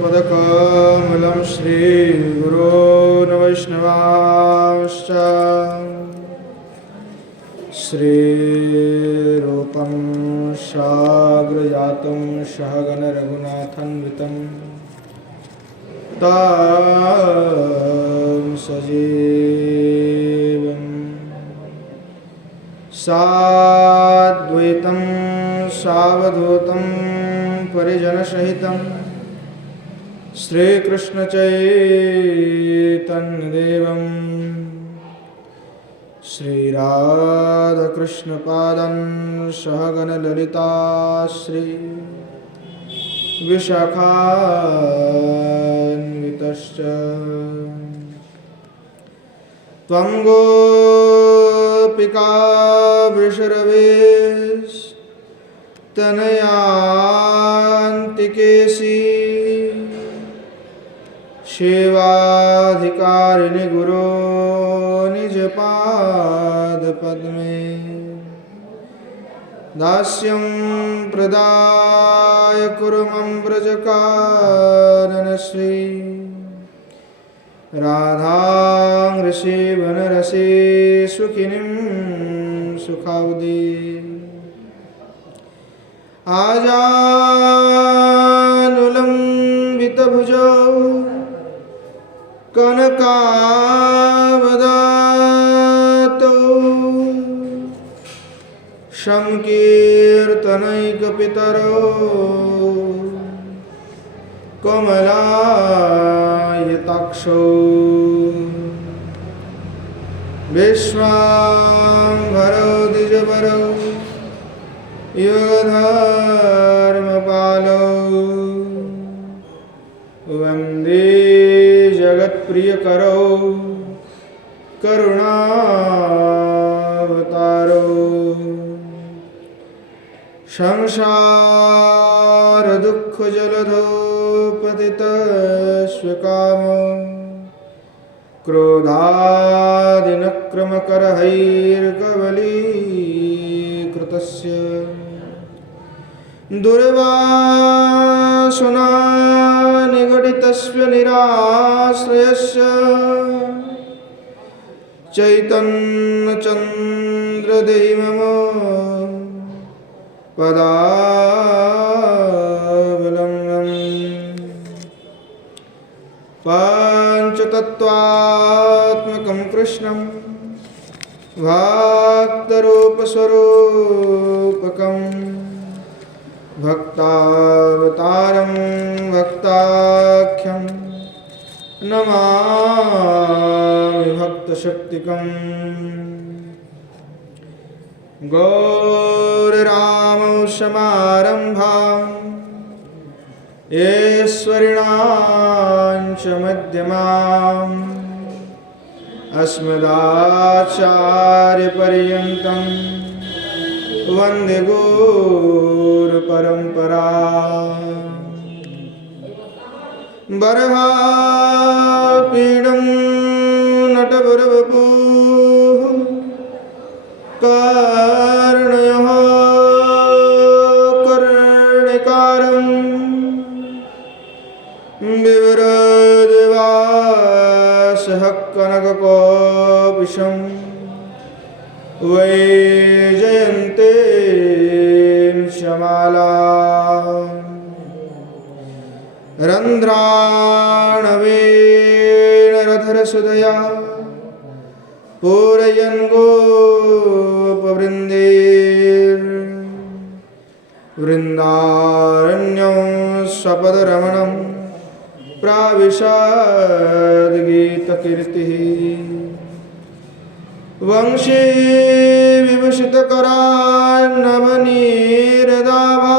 पदकमलं श्रीगुरोन् वैष्णवांश्च श्रीरूपं साग्रजातं सहगण रघुनाथान्वितं तं सजीवं साद्वैतं सावधूतं परिजनसहितं श्रीकृष्णचैतन्यदेवं श्रीराधाकृष्णपादान् सहगण ललिता श्री विशाखान्वितश्च त्वं गोपिका वृषरवेस्तनयान्तिकेशी सेवाधिकारिणि गुरो निजपादपद्मे दास्यं प्रदाय कुर्मं व्रजकाननश्री राधां ऋषिवनरसे सुखिनीं सुखावदि आजानुलम्बितभुजौ कनकावदातो संकीर्तनैकपितरो कमलायताक्षौ विश्वाम्भरौ द्विजवरौ युगधर्मपालौ वन्दे जगत्प्रियकरौ करुणावतारौ संसारदुःखजलधौ पतितस्वकामौ क्रोधादिनक्रमकरहैर्कवलीकृतस्य दुर्वासना निगडितस्य निराश्रयस्य चैतन्यचन्द्रदेवमो पदावलम्बम् पाञ्चतत्त्वात्मकं कृष्णं भक्तरूपस्वरूपकं भक्तावतारं भक्ताख्यं नमामि भक्तशक्तिकम् गौररामौ समारम्भाम् ऐश्वर्याणां च मध्यमाम् अस्मदाचार्यपर्यन्तं वन्दे गुरुपरम्पराम् बर्हापीडं नटवरवपुः कर्णयोः कर्णिकारम् विवरद्वासः कनककोपीशं वैजयन्तीं शमालाम् रन्ध्राणवेणरधरसुधया पूरयन् गोपवृन्देर्वृन्दारण्यं सपदरमणं प्राविशद्गीतकीर्तिः वंशी विभूषितकरान्नवनीरदाभा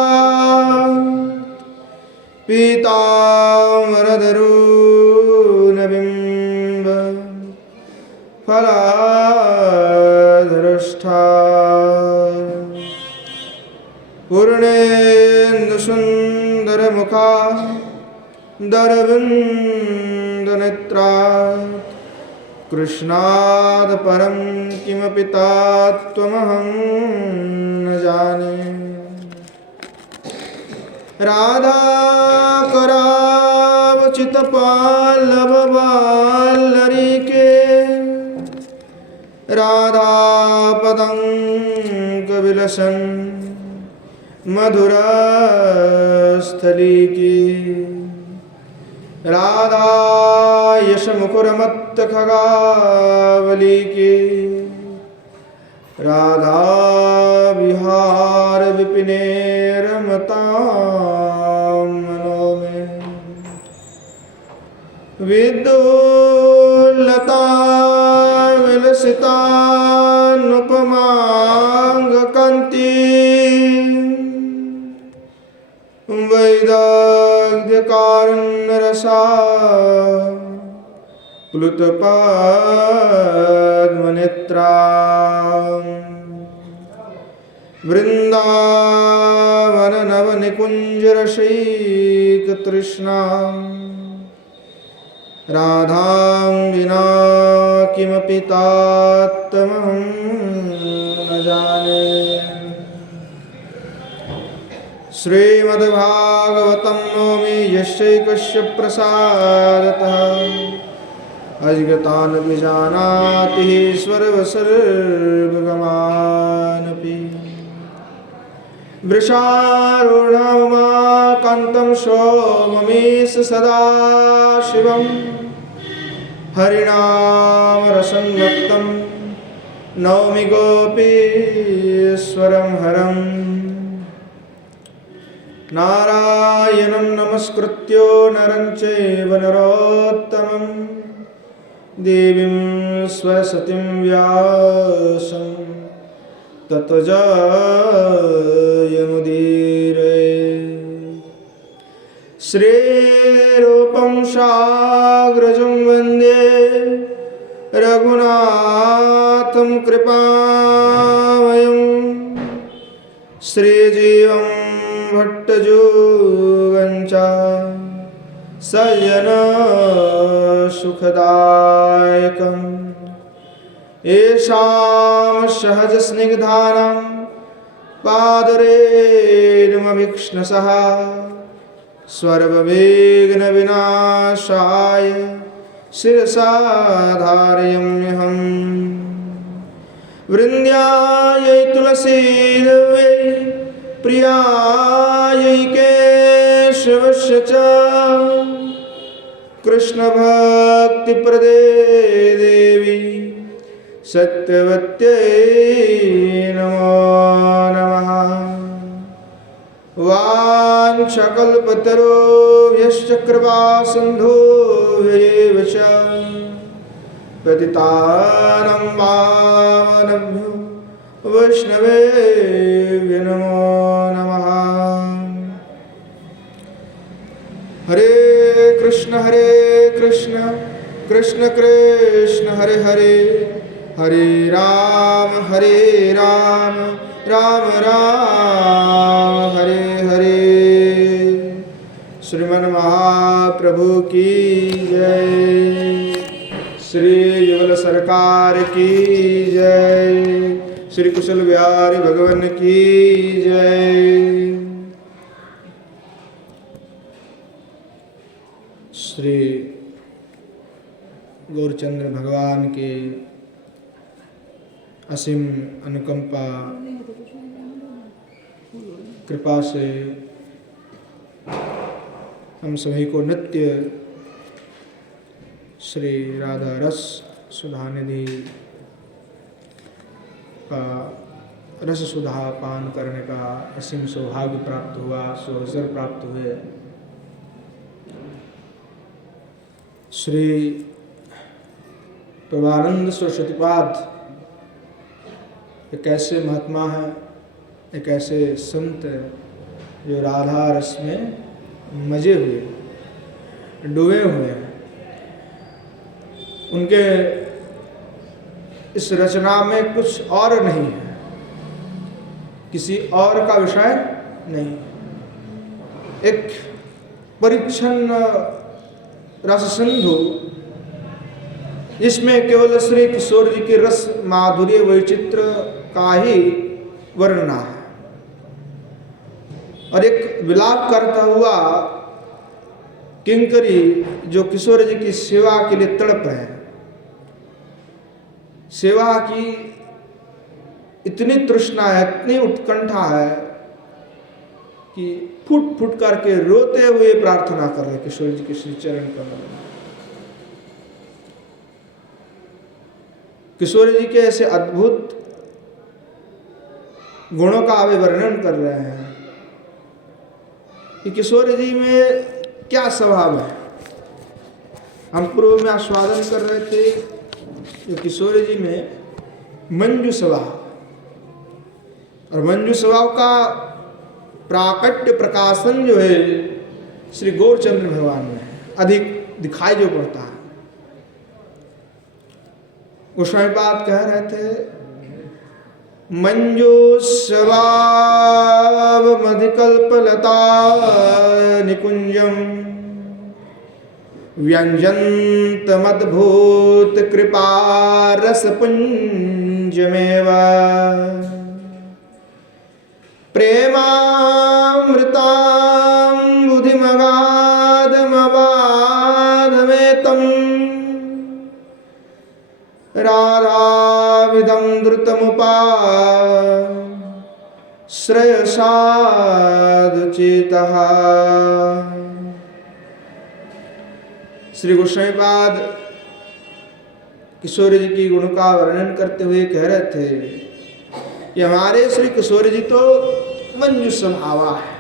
पीताम्बरधरूणबिम्ब फलाधरष्ठा पूर्णेन्दुसुन्दरमुखा दरविन्दनेत्रा कृष्णात् परं किमपि तत्त्वमहं न जाने। राधा कराल चितपाल्लव बाल्लरी के राधापदं कविलसन मधुरस्थली की राधा यश मुकुरमत्त खगावली की राधा विहार विपिने रमतां मनो में विदुलता विलसितानुपमांग कांति वैदग्ध्यकारुण्य रसा प्लुतपद्मनेत्रा वृंदावन नव निकुंज रसिक तृष्णा राधां विना किमपि तात्तमहं न जाने। श्रीमद्भागवतं नौमि यस्यैकस्य प्रसादतः अजिगतानभिजानाति सर्वसर्वगमानपि वृषारूढमुमाकान्तं सोममीश सदा शिवं हरिनामरसंयुक्तं नौमि गोपीश्वरं हरं नारायणं नमस्कृत्य नरं चैव नरोत्तमं देवीं सरस्वतीं व्यासं ततो जयमुदीरये। श्रीरूपं साग्रजं वन्दे रघुनाथं कृपामयं श्रीजीवं भट्टजुगं च सय्यन सुखदायकम् येषां सहज स्निग्धानां पादरेणुमभीक्ष्णसः सर्वविघ्न विनाशाय शिरसा धारयाम्यहम्। वृन्द्यायै तुलसीदेव्यै प्रियायै केशवस्य च कृष्णभक्तिप्रदे देवी सत्यवत्यै नमो नमः। वाञ्छकल्पतरुभ्यश्च कृपासिन्धुभ्यैव च पतितानां पावनेभ्यो वैष्णवेभ्यो नमो नमः। हरे कृष्ण कृष्ण कृष्ण हरे हरे हरे राम राम राम हरे हरे। श्रीमन महाप्रभु की जय, श्री युगल सरकार की जय, श्री कुशल बिहारी भगवान की जय। श्री गौरचंद्र भगवान के असीम अनुकंपा कृपा से हम सभी को नित्य श्री राधा रस सुधा निधि का रस सुधा पान करने का असीम सौभाग्य प्राप्त हुआ, सुअवसर प्राप्त हुए। श्री प्रभानंद सरस्वतीपाद एक ऐसे महात्मा है, एक ऐसे संत जो राधा रस में मजे हुए, डूबे हुए हैं। उनके इस रचना में कुछ और नहीं है, किसी और का विषय नहीं। एक परिच्छन्न रस सिंधु, इसमें केवल श्री किशोर जी के रस माधुर्य वैचित्र का ही वर्णना है और एक विलाप करता हुआ किंकरी जो किशोर जी की सेवा के लिए तड़प रहे हैं, सेवा की इतनी तृष्णा है, इतनी उत्कंठा है कि फुट फुट करके रोते हुए प्रार्थना कर रहे किशोर जी के श्री चरण कमल में। किशोर जी के ऐसे अद्भुत गुणों का वे वर्णन कर रहे हैं कि किशोर जी में क्या स्वभाव है। हम पूर्व में आस्वादन कर रहे थे कि किशोर जी में मंजू स्वभाव, और मंजू स्वभाव का प्राकट्य प्रकाशन जो है श्री गौरचंद्र भगवान में अधिक दिखाई जो पड़ता है। गोस्वामीपाद कह रहे थे मंजू स्वभाव मधिकल्पलता निकुंजम व्यंजंत मद्भूत कृपा रस पुंजमेव प्रेमामृतां बुद्धिमगाधमबाधमेतं राधाविदं द्रुतमुपाश्रयसाधुचेतः। श्री गोस्वामीपाद किशोर जी की गुण का वर्णन करते हुए कह रहे थे कि हमारे श्री किशोर जी तो मंजू स्वभावा है।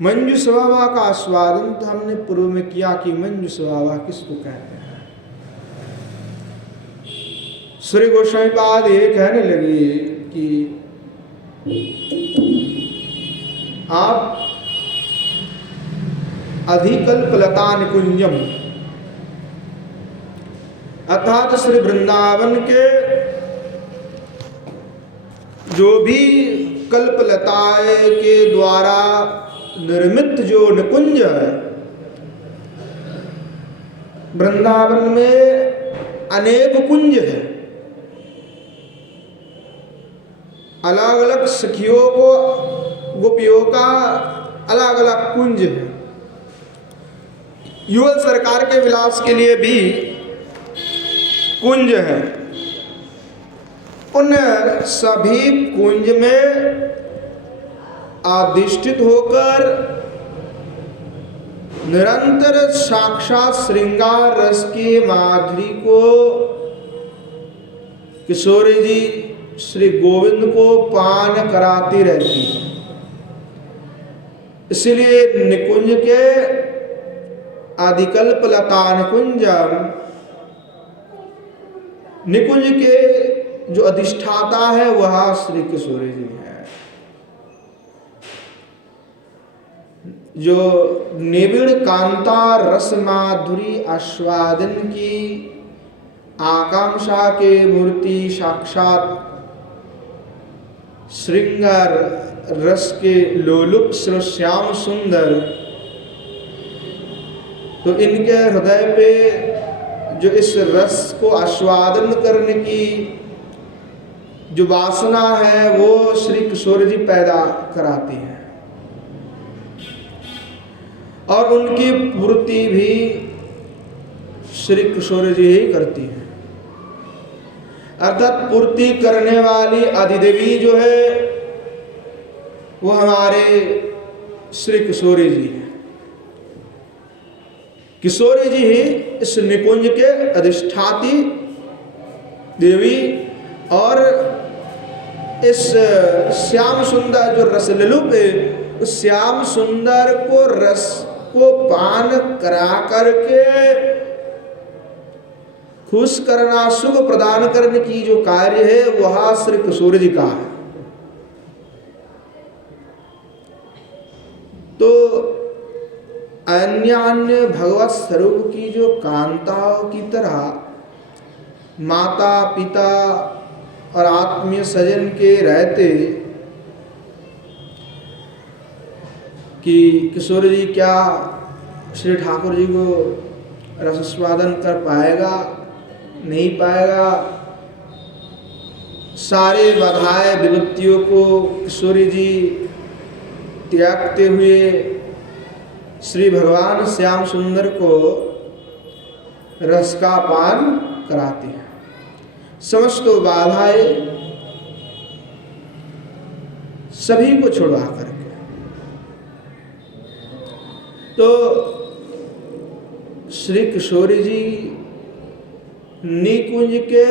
मंजू स्वभावा का आस्वादन तो हमने पूर्व में किया कि मंजू स्वभावा किसको कहते हैं। श्री गोस्वामीपाद ये कहने लगे कि आप अधिकल्पलता निकुंजम अर्थात श्री वृंदावन के जो भी कल्पलताएं के द्वारा निर्मित जो निकुंज है, वृंदावन में अनेक कुंज है, अलग अलग सखियों को गोपियों का अलग अलग कुंज है। युगल सरकार के विलास के लिए भी कुंज है। उन सभी कुंज में अधिष्ठित होकर निरंतर साक्षात श्रृंगार रस की माधुरी को किशोरी जी श्री गोविंद को पान कराती रहती। इसलिए निकुंज के आदिकल्पलता निकुंजम, निकुंज के जो अधिष्ठाता है वह श्री किशोरी जी है। जो निबिड़ कांता रस माधुरी आस्वादन की आकांक्षा के मूर्ति साक्षात श्रृंगार रस के लोलुप श्याम सुंदर, तो इनके हृदय पे जो इस रस को आस्वादन करने की जो वासना है वो श्री किशोर जी पैदा कराती हैं, और उनकी पूर्ति भी श्री किशोर जी ही करती हैं। अर्थात पूर्ति करने वाली आदिदेवी जो है वो हमारे श्री किशोरी जी हैं। किशोरी जी ही इस निकुंज के अधिष्ठाती देवी, और इस श्याम सुंदर जो रस ललुप है उस श्याम सुंदर को रस को पान करा करके खुश करना, सुख प्रदान करने की जो कार्य है वह श्री किशोर जी का है। तो अन्य अन्य भगवत स्वरूप की जो कांताओं की तरह माता पिता और आत्मीय सजन के रहते कि किशोर जी क्या श्री ठाकुर जी को रसास्वादन कर पाएगा, नहीं पाएगा, सारे बाधाएं विपत्तियों को किशोरी जी त्यागते हुए श्री भगवान श्याम सुंदर को रस का पान कराते हैं। समस्त बाधाएं सभी को छुड़वा करके। तो श्री किशोरी जी निकुंज के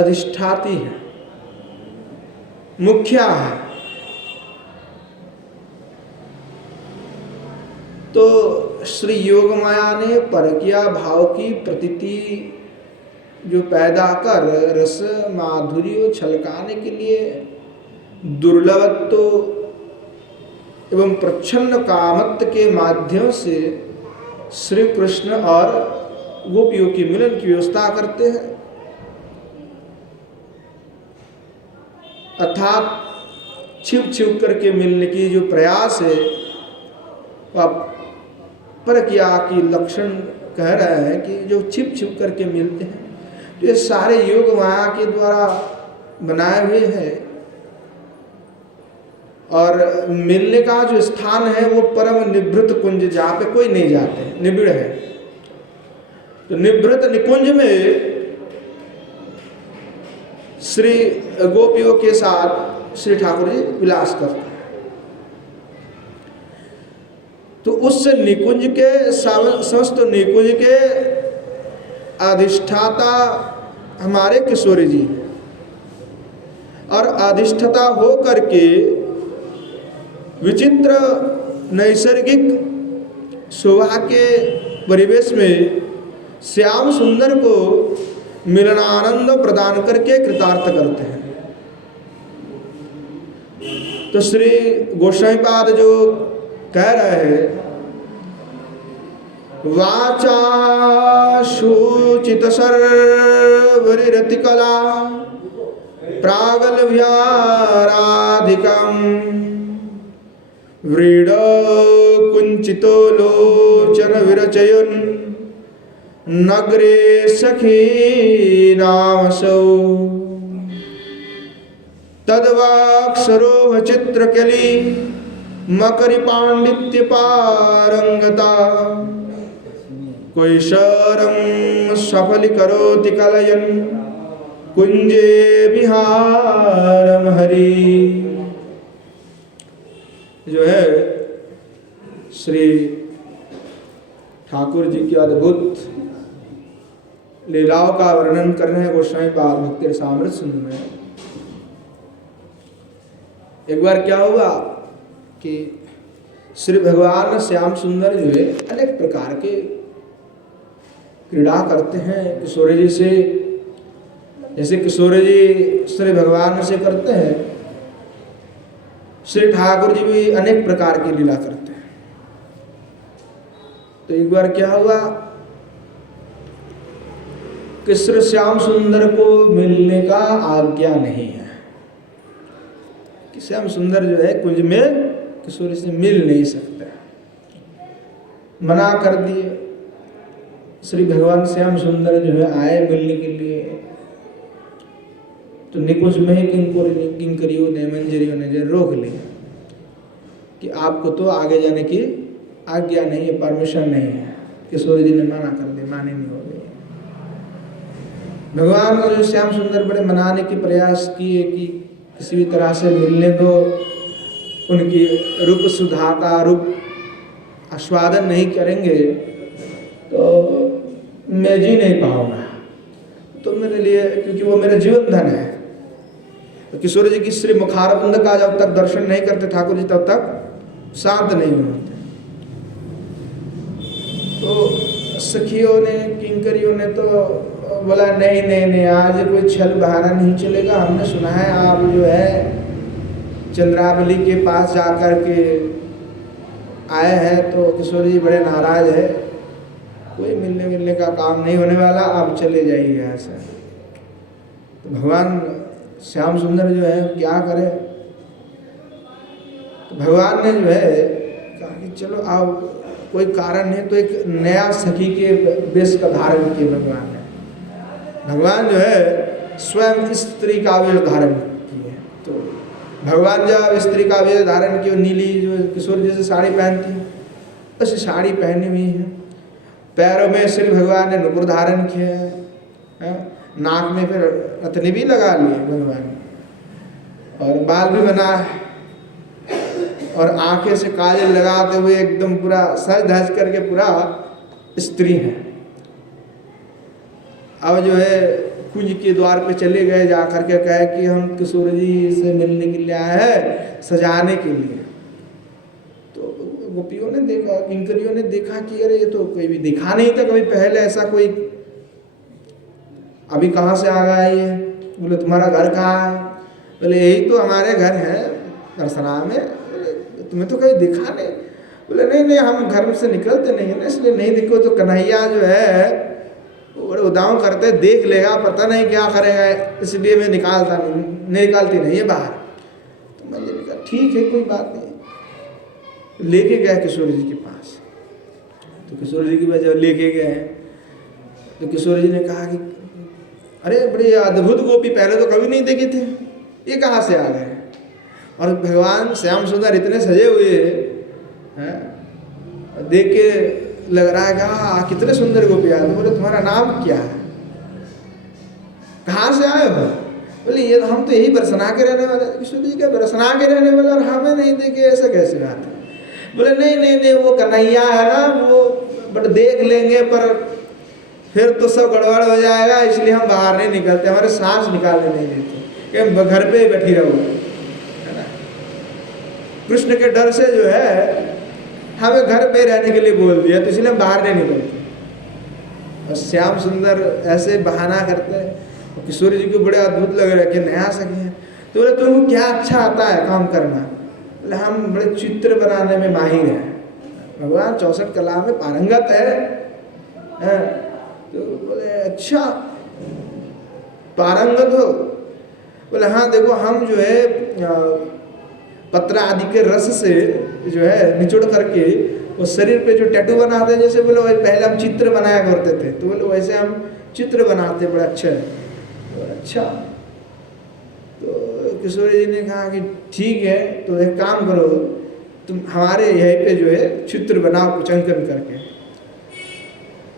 अधिष्ठाती हैं, मुखिया है। तो श्री योग माया ने परकिया भाव की प्रतीति जो पैदा कर रस माधुर्य छलकाने के लिए दुर्लभत्व एवं प्रच्छन्न कामत्व के माध्यम से श्री कृष्ण और गोपियों के मिलन की व्यवस्था करते हैं। अर्थात छिप छिप करके मिलने की जो प्रयास है वह परकिया की लक्षण कह रहे हैं कि जो छिप छिप करके मिलते हैं, तो ये सारे योग माया के द्वारा बनाए हुए हैं। और मिलने का जो स्थान है वो परम निभृत कुंज, जहाँ पे कोई नहीं जाते, निबिड़ है। तो निभृत निकुंज में श्री गोपियों के साथ श्री ठाकुर जी विलास करते हैं। तो उस निकुंज के समस्त निकुंज के अधिष्ठाता हमारे किशोरी जी, और अधिष्ठाता हो करके विचित्र नैसर्गिक शोभा के परिवेश में श्याम सुंदर को मिलनानंद प्रदान करके कृतार्थ करते हैं। तो श्री गोसाईपाद जो कह रहे हैं, वाचा शुचित सर्वरिरति कला प्रागल्भ्याराधिकम् व्रीड कुंचितो लोचन विरचयन् नगरे सखी नामसौ तद्वाक्सरोह चित्रकली मकरी पांडित्य पारंगता कोई शरम सफल करोति कलयन कुंजे विहारम हरि। जो है श्री ठाकुर जी की अद्भुत लीलाओं का वर्णन कर रहे हैं गोसाईपाद भक्ति रसामृत सिंधु में। एक बार क्या हुआ कि श्री भगवान श्याम सुंदर जो है अनेक प्रकार के क्रीड़ा करते हैं किशोरी जी से। जैसे किशोरी जी श्री भगवान से करते हैं, श्री ठाकुर जी भी अनेक प्रकार की लीला करते हैं। तो एक बार क्या हुआ कि श्री श्याम सुंदर को मिलने का आज्ञा नहीं है, कि श्याम सुंदर जो है कुंज में किशोरी से मिल नहीं सकता, मना कर दिए। श्री भगवान श्याम सुंदर जो है आए मिलने के लिए, तो निकुंज में ही किंकरियों ने मंजरियों ने जो रोक लिया कि आपको तो आगे जाने की आज्ञा नहीं है, परमिशन नहीं है। किशोरी जी ने मना कर दिया, माने नहीं हो गई। भगवान ने जो श्याम सुंदर बड़े मनाने के प्रयास किए कि किसी भी तरह से मिलने दो, उनकी रूप सुधा का रूप आस्वादन नहीं करेंगे तो मैं जी नहीं पाऊंगा, तो मेरे लिए, क्योंकि वो मेरा जीवन धन है। तो किशोरी जी की श्री मुखारबंद का जब तक दर्शन नहीं करते ठाकुर जी तब तक शांत नहीं होते। तो सखियों ने किंकरियों ने तो बोला नहीं नहीं नहीं, आज कोई छल बहाना नहीं चलेगा। हमने सुना है आप जो है चंद्रावली के पास जाकर के आए हैं, तो किशोरी जी बड़े नाराज है, कोई मिलने का काम नहीं होने वाला, आप चले जाइए यहाँ से। तो भगवान श्याम सुंदर जो है क्या करे, तो भगवान ने जो है कहा कि चलो आओ, कोई कारण है तो एक नया सखी के वेश का धारण किया भगवान ने। भगवान जो है स्वयं स्त्री का वेश धारण किए। तो भगवान जब स्त्री का वेश धारण किए, नीली जो किशोर जैसे साड़ी पहनती है, ऐसी साड़ी पहनी हुई है, पैरों में श्री भगवान ने नुपुर धारण किया है, नाक में फिर रत्न भी लगा लिए भगवान ने, और बाल भी बना है, और आंखें से काजल लगाते हुए एकदम पूरा सज धज करके पूरा स्त्री है। अब जो है कुंज के द्वार पे चले गए, जा करके कहे कि हम किशोर जी से मिलने के लिए आए हैं, सजाने के लिए। तो गोपियों ने देखा, किंकरियों ने देखा कि अरे ये तो कोई भी दिखा नहीं था कभी पहले ऐसा कोई, अभी कहाँ से आ गया ये? बोले तुम्हारा घर कहाँ है? बोले यही तो हमारे घर है दर्शना में। तुम्हें तो कहीं दिखा नहीं? बोले नहीं नहीं, हम घर से निकलते नहीं है ना, इसलिए नहीं दिखो। तो कन्हैया जो है वो बड़े उदाव करते, देख लेगा पता नहीं क्या करेगा, इसलिए मैं निकालती नहीं है बाहर। तो मैंने कहा ठीक है कोई बात नहीं। लेके गया किशोर जी के पास। तो किशोर जी की वजह लेके गए, तो किशोर जी ने कहा कि अरे बड़े अद्भुत गोपी, पहले तो कभी नहीं देखे थे, ये कहाँ से आ गए? और भगवान श्याम सुंदर इतने सजे हुए हैं, देख के लग रहा है कि हाँ कितने सुंदर गोपी आए। तो बोले तुम्हारा नाम क्या है, कहाँ से आए हो? बोले ये हम तो यही बरसना के रहने वाले। किशोर जी क्या बरसना के रहने वाले और हमें नहीं देखे, ऐसा कैसे बात है? बोले नहीं नहीं नहीं, वो कन्हैया है ना, वो बट देख लेंगे पर फिर तो सब गड़बड़ हो जाएगा, इसलिए हम बाहर नहीं निकलते, हमारे सांस निकालने नहीं देते, कि घर पे ही बैठी रहो, है ना। कृष्ण के डर से जो है हमें घर पे रहने के लिए बोल दिया, तो इसलिए हम बाहर नहीं निकलते। और श्याम सुंदर ऐसे बहाना करते हैं, और किशोर जी को बड़े अद्भुत लग रहा है कि नया सके हैं। तो बोले तुमको क्या अच्छा आता है काम करना? बोले हम बड़े चित्र बनाने में माहिर हैं, भगवान 64 कला में पारंगत है। तो बोले अच्छा पारंगत हो? बोले हाँ देखो हम जो है पत्र आदि के रस से जो है निचोड़ करके वो शरीर पे जो टैटू बनाते हैं, जैसे बोले वही पहले हम चित्र बनाया करते थे, तो बोले वैसे हम चित्र बनाते, बड़ा अच्छा है। तो अच्छा, तो किशोर जी ने कहा कि ठीक है, तो एक काम करो तुम हमारे यहीं पे जो है चित्र बनाओ कुचंकन करके।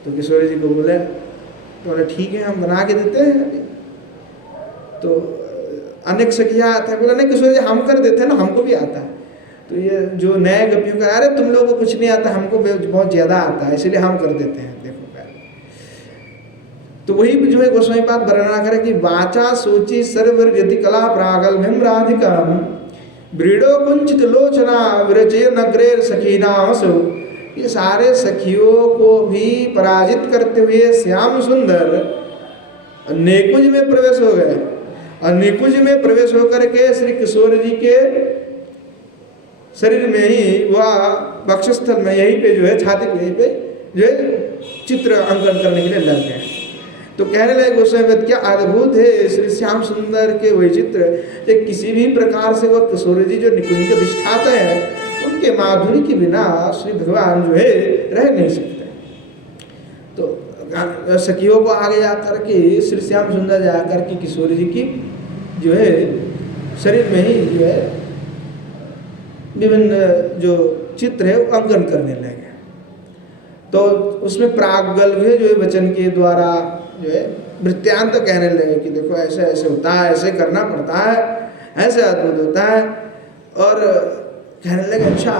तो किशोर जी को बोले, तो बोले ठीक है हम बना के देते हैं। तो अनेक सखिया आता है, बोला नहीं किशोर जी हम कर देते हैं ना, हमको भी आता है। तो ये जो नए गपियों का, अरे तुम लोगों को कुछ नहीं आता, हमको बहुत ज़्यादा आता है, इसलिए हम कर देते हैं, देखो तो वही जो है गोस्वामी पाद वर्णना करे कि वाचा सोची सर्वर यति कला प्रागल राधिकम ब्रीडो कुंचित लोचना विरचय नगरेर सखीनामसो। ये सारे सखियों को भी पराजित करते हुए श्याम सुंदर निकुंज में प्रवेश हो गए, और निकुंज में प्रवेश होकर के श्री किशोर जी के शरीर में ही वह वक्षस्थल में यहीं पे जो है छाती पे यहीं पे जो है चित्र अंकन करने के लिए लग गए। तो कहने लगे गोस्वामी क्या अद्भुत है श्री श्याम सुंदर के वही चित्र, कि किसी भी प्रकार से वह किशोर जी जो निकुंज के अधिष्ठाता हैं, उनके माधुरी के बिना श्री भगवान जो है रह नहीं सकते। तो सखियों को आगे जाकर के श्री श्याम सुंदर जाकर के किशोर जी की जो है शरीर में ही जो है विभिन्न जो चित्र है वो अंकन करने लगे। तो उसमें प्रागल भी जो है वचन के द्वारा जो है वृत्तांत कहने लगे कि देखो ऐसे ऐसे होता है, ऐसे करना पड़ता है, ऐसे अद्भुत होता है। और कहने लगे अच्छा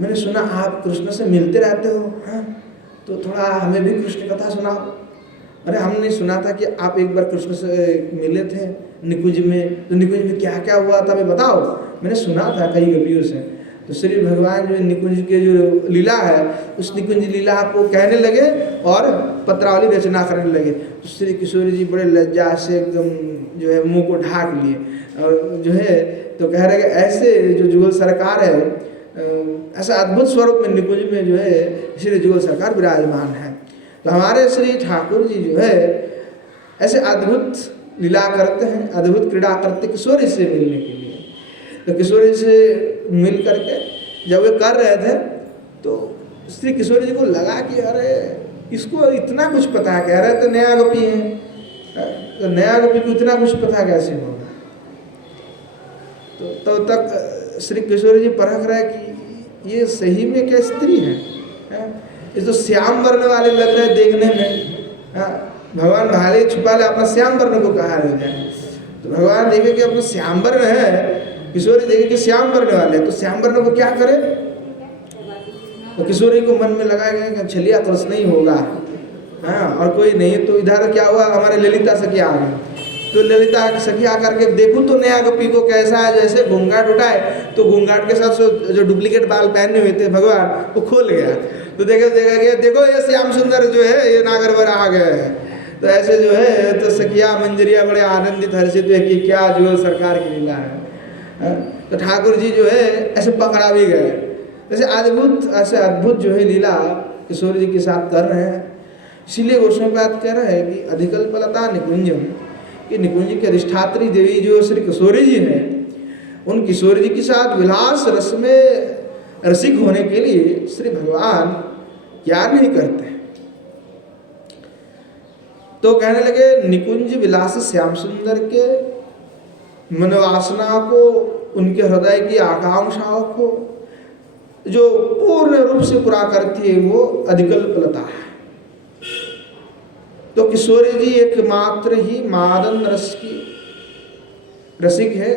मैंने सुना आप कृष्ण से मिलते रहते हो, हाँ तो थोड़ा हमें भी कृष्ण कथा सुनाओ। अरे हमने सुना था कि आप एक बार कृष्ण से मिले थे निकुंज में, तो निकुंज में क्या क्या हुआ था हमें बताओ। मैंने सुना था कई गपियों से। तो श्री भगवान जो निकुंज के जो लीला है उस निकुंज लीला को कहने लगे और पत्रावली रचना करने लगे। तो श्री किशोर जी बड़े लज्जा से एकदम जो है मुंह को ढाक लिए और जो है तो कह रहे ऐसे जो जुगल सरकार है, ऐसा अद्भुत स्वरूप में निकुंज में जो है श्री जुगल सरकार विराजमान है। तो हमारे श्री ठाकुर जी जो है ऐसे अद्भुत लीला करते हैं, अद्भुत क्रीड़ा करते किशोर से मिलने के लिए। तो किशोर से मिल करके जब वे कर रहे थे तो श्री किशोर जी को लगा कि अरे इसको इतना कुछ पता, कह रहे थे नया गोपी है, तो नया गोपी को इतना कुछ पता कैसे होगा। तो तब तक श्री किशोर जी परख रहे कि ये सही में क्या स्त्री है, ये तो श्याम वर्ण वाले लग रहे देखने में। भगवान भाले छुपा ले, अपना श्याम वर्ण को कहा ले जाए। तो भगवान देखे कि अपना श्याम वर्ण है, किशोरी देखे कि श्याम वर्ण वाले, तो श्याम वर्ण को क्या करे? तो किशोरी को मन में लगाया कि छलिया कृष्ण नहीं होगा, और कोई नहीं। तो इधर क्या हुआ, हमारे ललिता सखी आ गई। तो ललिता सखी आकर के देखूं तो नया गोपी को कैसा है, जैसे घूंघाट उठाए तो घूंघाट के साथ जो डुप्लीकेट बाल पहने हुए थे भगवान, वो खोल गया। तो देखो ये श्याम सुंदर जो है ये नागरवर आ गए हैं। तो ऐसे जो है तो सखिया मंजरिया बड़े आनंदित हर्षित है कि क्या जो सरकार की लीला है। तो ठाकुर जी जो है ऐसे पकड़ा भी गए। ऐसे अद्भुत जो है लीला किशोर जी के साथ कर रहे हैं। इसीलिए गोस्वामी पाद कह रहे हैं कि अधिकल्पलता निकुंजम, कि निकुंज की अधिष्ठात्री देवी जो श्री किशोरी जी हैं, उन किशोरी जी के साथ विलास रस में रसिक होने के लिए श्री भगवान क्या नहीं करते। तो कहने लगे निकुंज विलास श्याम सुंदर के मनोवासना को, उनके हृदय की आकांक्षाओं को जो पूर्ण रूप से पूरा करती है वो अधिकल्पलता है। तो किशोरी जी एकमात्र ही मादन रस की रसिक है,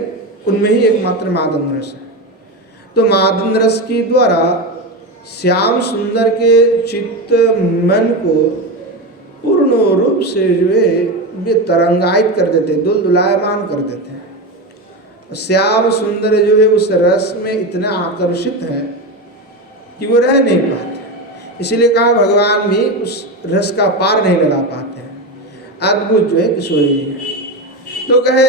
उनमें ही एकमात्र मादन रस है। तो मादन रस के द्वारा श्याम सुंदर के चित्त मन को पूर्ण रूप से जो है वे तरंगायित कर देते, दुलदुलायमान कर देते हैं। श्याम सुंदर जो है उस रस में इतना आकर्षित है कि वो रह नहीं पाते। इसीलिए कहा भगवान भी उस रस का पार नहीं लगा पाते हैं। अद्भुत जो है किशोरी जी है। तो कहे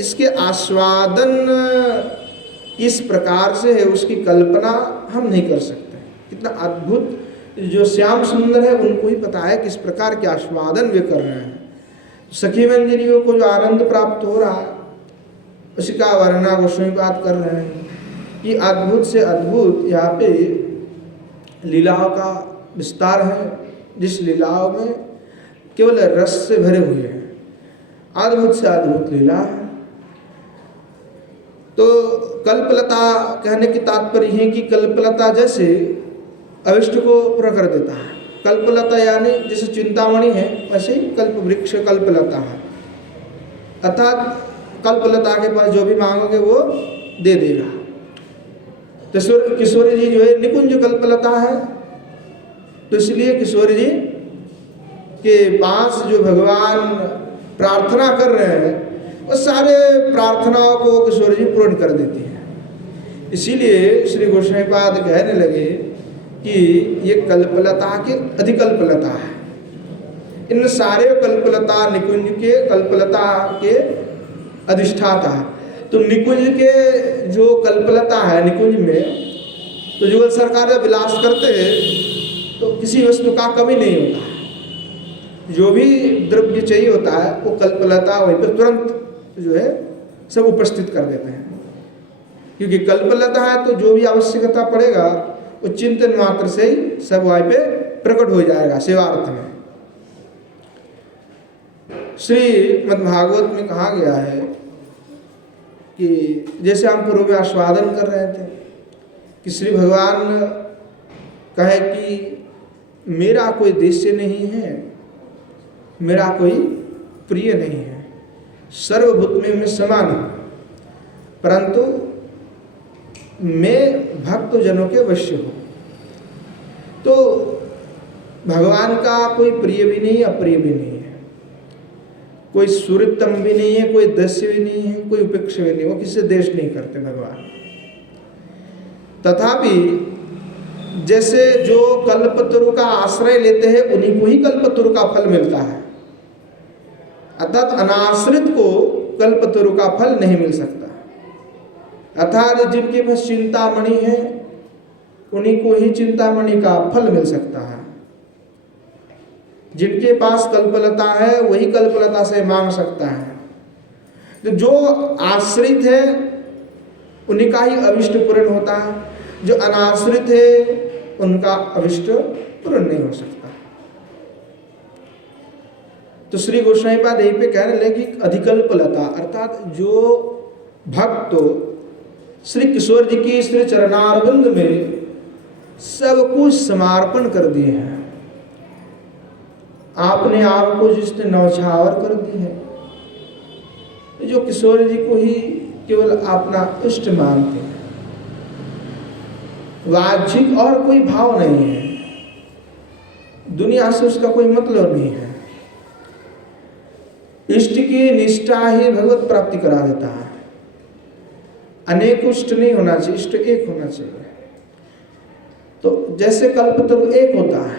इसके आस्वादन इस प्रकार से है, उसकी कल्पना हम नहीं कर सकते। कितना अद्भुत जो श्याम सुंदर है उनको ही पता है किस प्रकार के आस्वादन वे कर रहे हैं। सखी मंजरियों को जो आनंद प्राप्त हो रहा है उसी का वर्णना गोस्वामी पाद कर रहे हैं कि अद्भुत से अद्भुत यहाँ पे लीलाओं का विस्तार है, जिस लीलाओं में केवल रस से भरे हुए हैं। अद्भुत से अद्भुत लीला है। तो कल्पलता कहने की तात्पर्य है कि कल्पलता जैसे अविष्ट को पूरा कर देता है। कल्पलता यानी जैसे चिंतामणि है वैसे ही कल्प वृक्ष कल्पलता है। अर्थात कल्पलता के पास जो भी मांगोगे वो दे देगा। तो किशोरी जी जो है निकुंज कल्पलता है। तो इसलिए किशोरी जी के पास जो भगवान प्रार्थना कर रहे हैं वो सारे प्रार्थनाओं को किशोरी जी पूर्ण कर देती हैं। इसीलिए श्री गोस्वामी पाद कहने लगे कि ये कल्पलता की अधिकल्पलता है। इन सारे कल्पलता निकुंज के कल्पलता के अधिष्ठाता है। तो निकुंज के जो कल्पलता है निकुंज में, तो जुगल सरकार जब विलास करते हैं तो किसी वस्तु का कमी नहीं होता है। जो भी द्रव्य चाहिए होता है वो कल्पलता वहीं पर तुरंत जो है सब उपस्थित कर देते हैं। क्योंकि कल्पलता है तो जो भी आवश्यकता पड़ेगा वो चिंतन मात्र से ही सब वहीं पे प्रकट हो जाएगा सेवार्थ में। श्रीमद्भागवत में कहा गया है कि जैसे हम पूर्व में आस्वादन कर रहे थे कि श्री भगवान कहे कि मेरा कोई देश्य नहीं है, मेरा कोई प्रिय नहीं है, सर्वभूत में मैं समान हूँ, परंतु मैं भक्त जनों के वश्य हूँ। तो भगवान का कोई प्रिय भी नहीं अप्रिय भी नहीं है, कोई सुरतम भी नहीं है, कोई दस्य भी नहीं है, कोई उपेक्ष भी नहीं, वो किसी से देश नहीं करते भगवान। तथापि जैसे जो कल्पतरु का आश्रय लेते हैं उन्हीं को ही कल्पतरु का फल मिलता है। अर्थात अनाश्रित को कल्पतरु का फल नहीं मिल सकता। अर्थात जिनके पास चिंतामणि है उन्हीं को ही चिंतामणि का फल मिल सकता है। जिनके पास कल्पलता है वही कल्पलता से मांग सकता है। तो जो आश्रित है उन्हीं का ही अभिष्ट पूर्ण होता है, जो अनाश्रित है उनका अभिष्ट पूर्ण नहीं हो सकता। तो श्री गोस्वामी पाद यहीं पे कहने लगे कि अधिकल्पलता अर्थात जो भक्त श्री किशोर जी की श्री चरणारविंद में सब कुछ समर्पण कर दिए हैं। आपने आप को जिसने नौछावर कर दी है, जो किशोर जी को ही केवल अपना इष्ट मानते हैं, वाह्यिक और कोई भाव नहीं है, दुनिया से उसका कोई मतलब नहीं है। इष्ट की निष्ठा ही भगवत प्राप्ति करा देता है। अनेक इष्ट नहीं होना चाहिए, इष्ट एक होना चाहिए। तो जैसे कल्पतरु एक होता है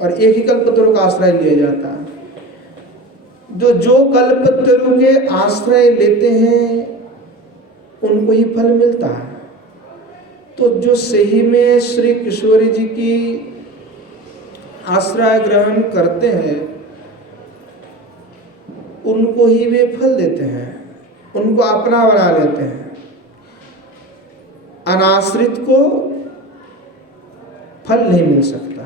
और एक ही कल्पतरु का आश्रय लिया जाता है, जो कल्पतरु के आश्रय लेते हैं उनको ही फल मिलता है। तो जो सही में श्री किशोरी जी की आश्रय ग्रहण करते हैं उनको ही वे फल देते हैं, उनको अपना बना लेते हैं। अनाश्रित को फल नहीं मिल सकता।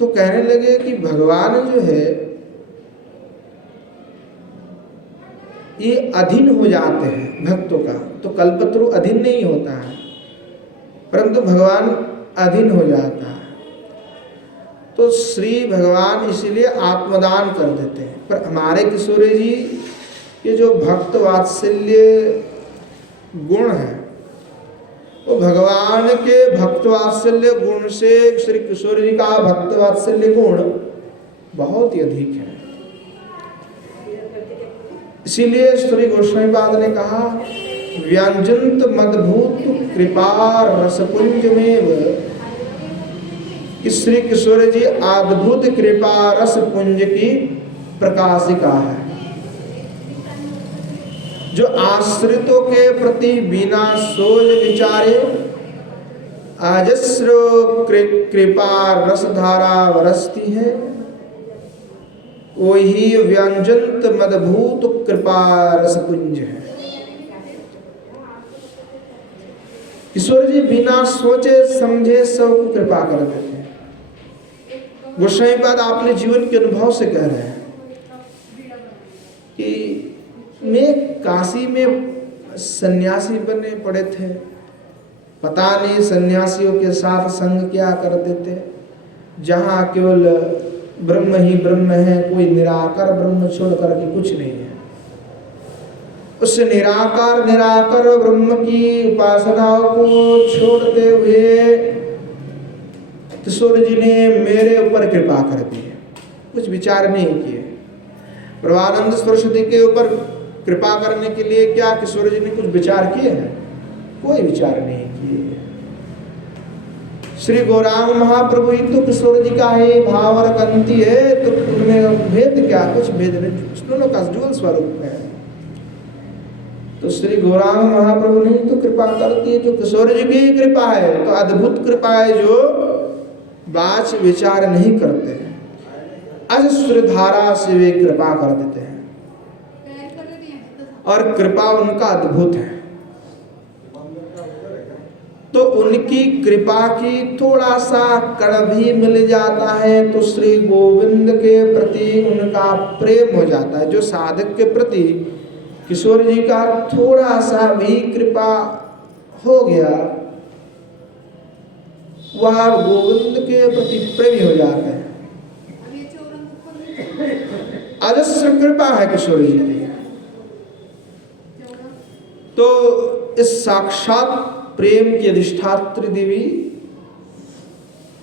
तो कहने लगे कि भगवान जो है ये अधीन हो जाते हैं भक्तों का। तो कल्पतरु अधीन नहीं होता है, परंतु भगवान अधीन हो जाता है। तो श्री भगवान इसीलिए आत्मदान कर देते हैं। पर हमारे किशोरी जी ये जो भक्त वात्सल्य गुण है, वो भगवान के भक्त वात्सल्य गुण से श्री किशोर जी का भक्त वात्सल्य गुण बहुत ही अधिक है। इसीलिए श्री गोस्वामी पाद ने कहा, व्यंजंत मदभूत कृपा रसपुंज में, कि श्री किशोर जी अद्भुत कृपा रस पुंज की प्रकाशिका है, जो आश्रितों के प्रति बिना सोच विचारे अजस्र कृपा रसधारा बरसती है। वही व्यंजंत मदभूत कृपा रसपुंज है। किशोर जी बिना सोचे समझे सबको कृपा कर देते हैं। गोस्वामी पाद अपने जीवन के अनुभव से कह रहे हैं कि मैं काशी में सन्यासी बने पड़े थे, पता नहीं सन्यासियों के साथ संग क्या करते थे, जहाँ केवल ब्रह्म ही ब्रह्म है, कोई निराकार ब्रह्म छोड़ करके कुछ नहीं है। उस निराकार ब्रह्म की उपासनाओं को छोड़ते हुए किशोर जी ने मेरे ऊपर कृपा कर दी है, कुछ विचार नहीं किए। प्रभानंद सरस्वती के ऊपर कृपा करने के लिए क्या किशोर जी ने कुछ विचार किए हैं? कोई विचार नहीं किए। श्री गौरांग महाप्रभु ही तो किशोर जी का है भाव और कंती है, तो उनमें भेद क्या? कुछ भेद नहीं, दोनों का जुगल स्वरूप है। तो श्री गौरांग महाप्रभु ने तो कृपा करती है, जो किशोर जी की कृपा है, तो अद्भुत कृपा है, जो बाच विचार नहीं करते हैं, अजस्र धारा से वे कृपा कर देते हैं और कृपा उनका अद्भुत है। तो उनकी कृपा की थोड़ा सा कण भी मिल जाता है तो श्री गोविंद के प्रति उनका प्रेम हो जाता है। जो साधक के प्रति किशोर जी का थोड़ा सा भी कृपा हो गया, वह गोविंद के प्रति प्रेमी हो जाते हैं। अजस्र कृपा है किशोर जी की। तो इस साक्षात प्रेम की अधिष्ठात्री देवी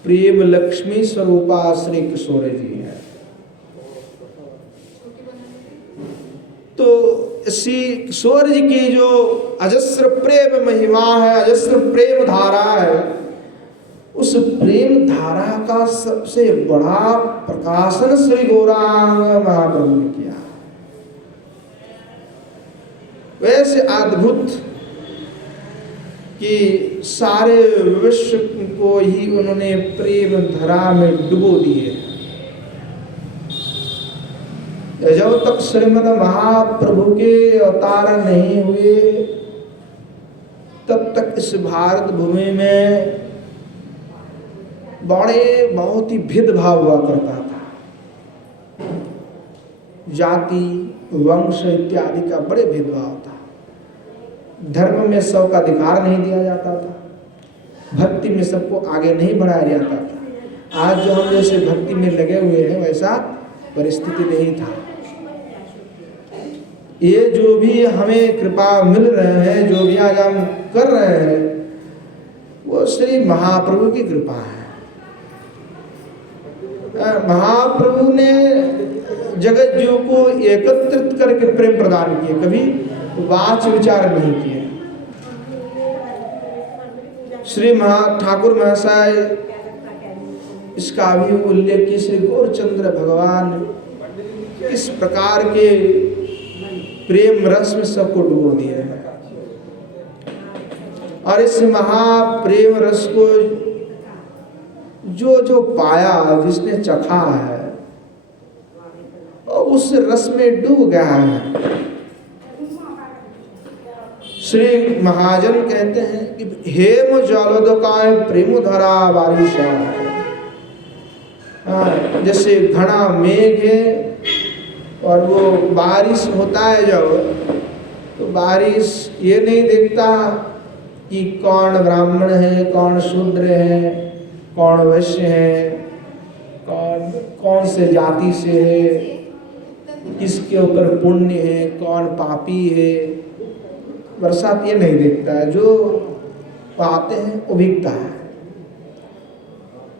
प्रेम लक्ष्मी स्वरूपा श्री किशोर जी है। तो इसी किशोर जी की जो अजस्र प्रेम महिमा है, अजस्र प्रेम धारा है, उस प्रेम धारा का सबसे बड़ा प्रकाशन श्री गौरांग महाप्रभु ने किया। वैसे अद्भुत कि सारे विश्व को ही उन्होंने प्रेम धारा में डुबो दिए। जब तक श्रीमद महाप्रभु के अवतार नहीं हुए तब तक इस भारत भूमि में बहुत ही भेदभाव हुआ करता था। जाति वंश इत्यादि का बड़े भेदभाव था। धर्म में सबका अधिकार नहीं दिया जाता था, भक्ति में सबको आगे नहीं बढ़ाया जाता था। आज जो हम जैसे भक्ति में लगे हुए हैं वैसा परिस्थिति नहीं था। ये जो भी हमें कृपा मिल रहे हैं, जो भी आज हम कर रहे हैं, वो श्री महाप्रभु की कृपा है। महाप्रभु ने जगत जीव को एकत्रित करके प्रेम प्रदान किए, कभी वाच विचार नहीं किए। श्री ठाकुर महाशय इसका भी उल्लेख की, श्री गौरचंद्र भगवान किस प्रकार के प्रेम रस में सबको डुबो दिए हैं, और इस महाप्रेम रस को जो जो पाया, जिसने चखा है, और उस रस में डूब गया है। श्री महाजन कहते हैं कि हेम जलोदकाय प्रेम धरा बारिशा, जैसे घना मेघ है और वो बारिश होता है जब, तो बारिश ये नहीं देखता कि कौन ब्राह्मण है, कौन शूद्र है, कौन वैश्य है, कौन से जाति से है, किसके ऊपर पुण्य है, कौन पापी है। बरसात ये नहीं देखता है, जो पाते हैं वो भीगता है।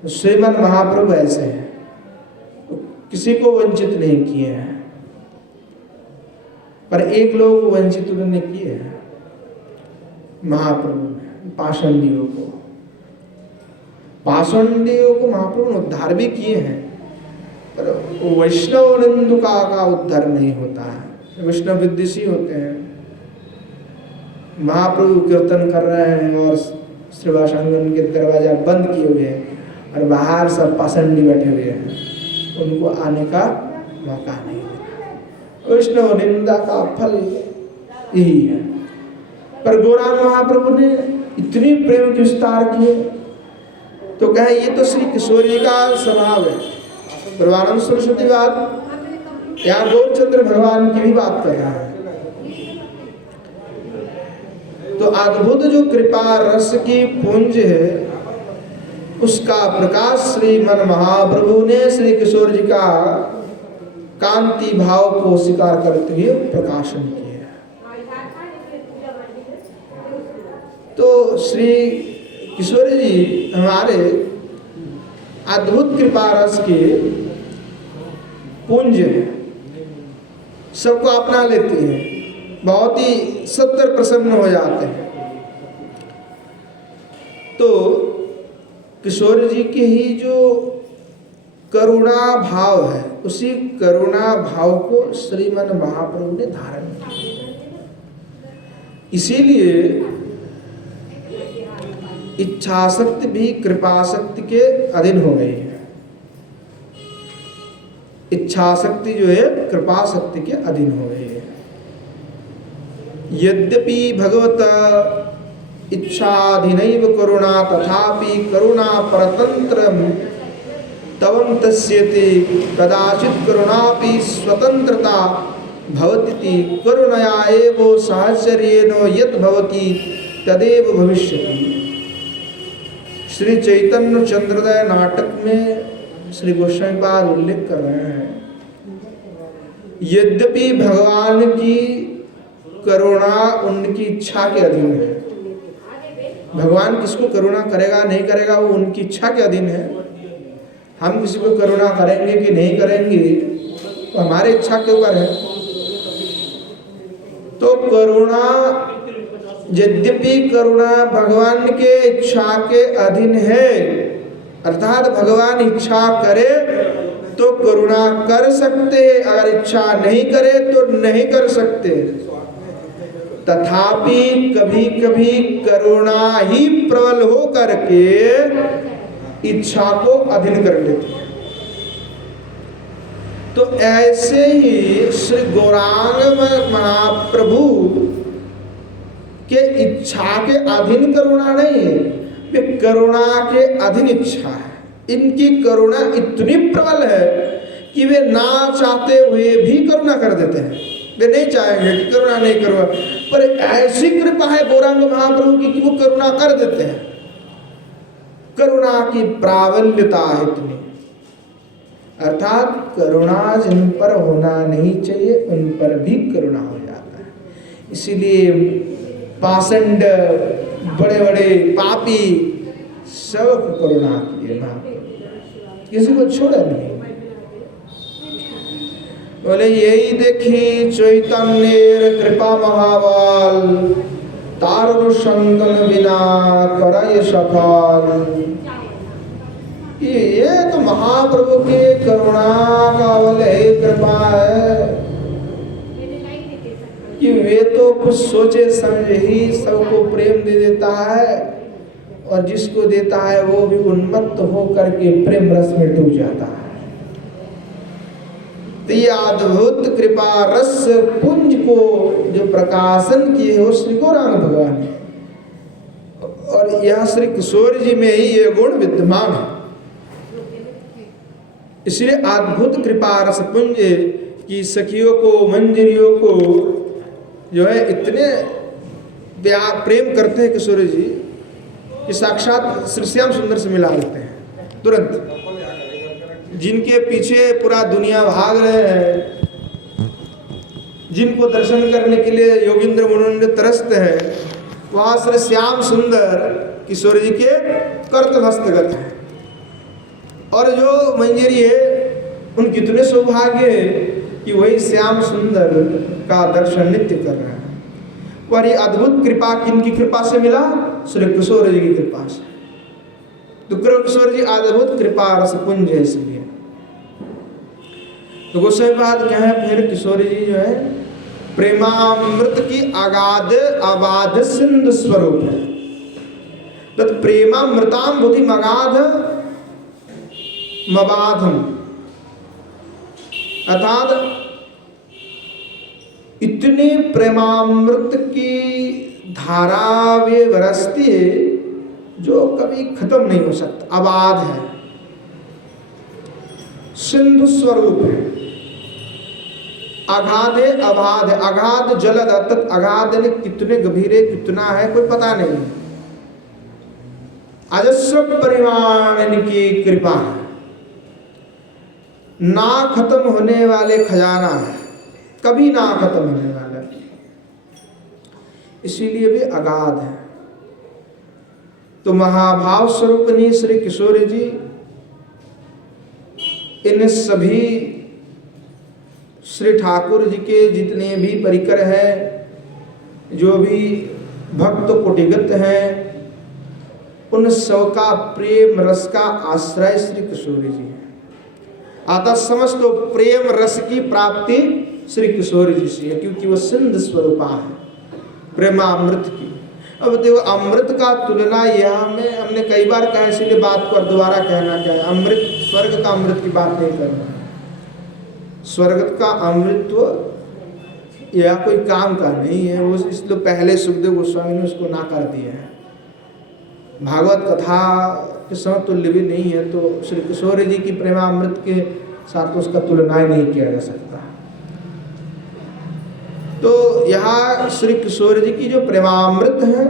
श्रीमन महाप्रभु ऐसे हैं, किसी को वंचित नहीं किए हैं, पर एक लोग वंचित उन्होंने किए हैं, महाप्रभु ने पाषंडियों को। पाषंडियों को महाप्रभु ने उद्धार भी किए हैं, पर वैष्णव निंदुका का उद्धार नहीं होता है। वैष्णव विद्वेषी होते हैं। महाप्रभु कीर्तन कर रहे हैं और श्रीवास आंगन के दरवाजा बंद किए हुए हैं, और बाहर सब पाषंडी बैठे हुए हैं, उनको आने का मौका नहीं मिला। वैष्णव निंदा का फल यही है। पर गौरांग महाप्रभु ने इतनी प्रेम के विस्तार किए, तो कहे ये तो श्री किशोर जी का स्वभाव है। ब्रह्मानंद सरस्वती बात या गौरचंद्र भगवान की भी बात कर रहा है। तो अद्भुत जो कृपा रस की पुंज है, उसका प्रकाश श्रीमन महाप्रभु ने श्री किशोर जी का कांति भाव को स्वीकार करते हुए प्रकाशन किया। तो श्री किशोर जी हमारे अद्भुत कृपा रस के पुंज है, सबको अपना लेते हैं, बहुत ही सत्तर प्रसन्न हो जाते हैं। तो किशोर जी के ही जो करुणा भाव है, उसी करुणा भाव को श्रीमन महाप्रभु ने धारण किया। इसीलिए इच्छाशक्ति भी कृपाशक्ति के अधीन हो गई है। इच्छाशक्ति जो है कृपाशक्ति के अधीन हो गई है। यद्यपि भगवत इच्छाधीनैव करुणा, तथापि करुणा परतंत्र तवं तस्यते, कदाचित् करुणापि स्वतंत्रता भवति, करुणया एव साहचर्येण यत् भवति तदेव भविष्यति। श्री चैतन्य चंद्रोदय नाटक में श्री गोस्वामी पाद उल्लेख कर रहे हैं, यद्यपि भगवान की करुणा उनकी इच्छा के अधीन है। भगवान किसको करुणा करेगा नहीं करेगा वो उनकी इच्छा के अधीन है। हम किसी को करुणा करेंगे कि नहीं करेंगे तो हमारे इच्छा के ऊपर है। तो करुणा, यद्यपि करुणा भगवान के इच्छा के अधीन है, अर्थात भगवान इच्छा करे तो करुणा कर सकते, अगर इच्छा नहीं करे तो नहीं कर सकते। तथापि कभी कभी करुणा ही प्रबल हो करके इच्छा को अधीन कर लेती है। तो ऐसे ही श्री गौरांग महाप्रभु के इच्छा के अधीन करुणा नहीं है, वे करुणा के अधीन इच्छा है। इनकी करुणा इतनी प्रबल है कि वे ना चाहते हुए भी करुणा कर देते हैं। वे नहीं चाहेंगे कि करुणा नहीं करो, पर ऐसी कृपा है गौरांग महाप्रभु की कि वो करुणा कर देते हैं। करुणा की प्राबल्यता है इतनी, अर्थात करुणा जिन पर होना नहीं चाहिए उन पर भी करुणा हो जाता है। इसीलिए पाषंड, बड़े बड़े पापी सब करुणा किए, किसी को छोड़ा नहीं। बोले यही देखी चैतन्य कृपा महाबल, तारुण संतन बिना करय सफल। ये तो महाप्रभु के करुणा का बल है, कृपा है कि वे तो कुछ सोचे समझे ही सबको प्रेम दे देता है, और जिसको देता है वो भी उन्मत्त होकर के प्रेम रस में डूब जाता है। तो ये अद्भुत कृपा रस पुंज को जो प्रकाशन किए वो श्री गौरांग भगवान है, और यह श्री किशोर जी में ही ये गुण विद्यमान है। इसलिए अद्भुत कृपा रस पुंज की सखियों को, मंजरियों को जो है इतने प्यार प्रेम करते हैं किशोर जी कि साक्षात श्री श्याम सुंदर से मिला लेते हैं तुरंत। जिनके पीछे पूरा दुनिया भाग रहे हैं, जिनको दर्शन करने के लिए योगींद्र मुनिंद्र तरसते हैं, वहाँ श्री श्याम सुंदर किशोर जी के कर्तव्य हस्तगत है। और जो मंजरी है उन कितने सौभाग्य है कि वही श्याम सुंदर का दर्शन नित्य कर रहे हैं। पर ये अद्भुत कृपा किनकी कृपा से मिला? श्री किशोर जी की कृपा से। तो किशोर जी अद्भुत कृपा रस पुंज है। इसलिए तो गोसाई बात क्या है, फिर किशोर जी जो है प्रेमामृत की अगाध अबाध सिंधु स्वरूप है। तत् प्रेमामृताम बुद्धि मगाध मबाधम, अर्थात इतने प्रेमामृत की धारा वे बरसती है जो कभी खत्म नहीं हो सकता, अबाध है, सिंधु स्वरूप है। अगाध है, अबाध है, अगाध जलद, अर्थात अगाध ने कितने गभीरे कितना है कोई पता नहीं। अजस्र परिमाण इनकी कृपा है, ना खत्म होने वाले खजाना है, कभी ना खत्म होने वाला, इसीलिए भी अगाध है। तो महाभाव स्वरूप ने श्री किशोर जी इन सभी श्री ठाकुर जी के जितने भी परिकर हैं, जो भी भक्त कोटिगत हैं, उन सब का प्रेम रस का आश्रय श्री किशोर जी है। अतः समस्त प्रेम रस की प्राप्ति श्री किशोर जी से है, क्योंकि वो सिंधु स्वरूपा है प्रेमामृत की। अब देखो अमृत का तुलना यह में हमने कई बार कहा, इसलिए बात को दोबारा कहना क्या है, अमृत स्वर्ग का अमृत की बात नहीं करना। स्वर्ग का अमृत यह कोई काम का नहीं है, वो इसलिए पहले सुखदेव गोस्वामी ने उसको ना कर दिया है। भागवत कथा के समतुल्य भी नहीं है, तो श्री किशोर जी की प्रेमामृत के साथ तो उसका तुलना ही नहीं किया जा सकता। तो यहाँ श्री किशोर जी की जो प्रेमामृत है,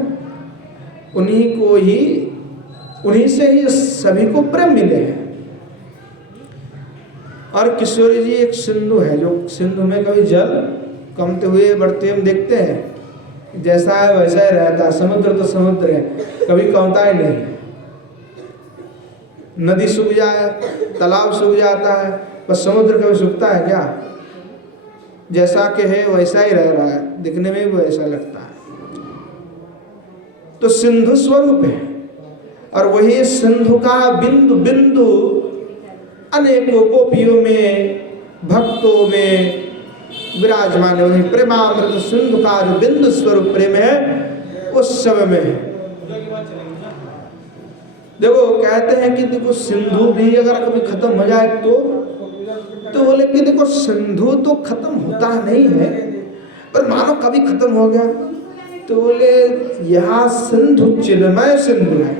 उन्हीं से ही सभी को प्रेम मिले हैं। और किशोर जी एक सिंधु है, जो सिंधु में कभी जल कमते हुए बढ़ते हम देखते हैं, जैसा है वैसा ही रहता है। समुद्र तो समुद्र है, कभी कमता ही नहीं। नदी सूख जाए, तालाब सूख जाता है, पर समुद्र कभी सूखता है क्या? जैसा कि है वैसा ही रह रहा है, दिखने में भी वैसा लगता है। तो सिंधु स्वरूप है, और वही सिंधु का बिंदु बिंदु अनेकों गोपियों में, भक्तों में विराजमान है। वही प्रेमामृत सिंधु का जो बिंदु स्वरूप प्रेम है, उस सब में है। देखो कहते हैं कि देखो सिंधु भी अगर कभी खत्म हो जाए तो बोले कि देखो सिंधु तो खत्म होता नहीं है, पर मानो कभी खत्म हो गया तो बोले यहाँ सिंधु चिन्मय सिंधु है,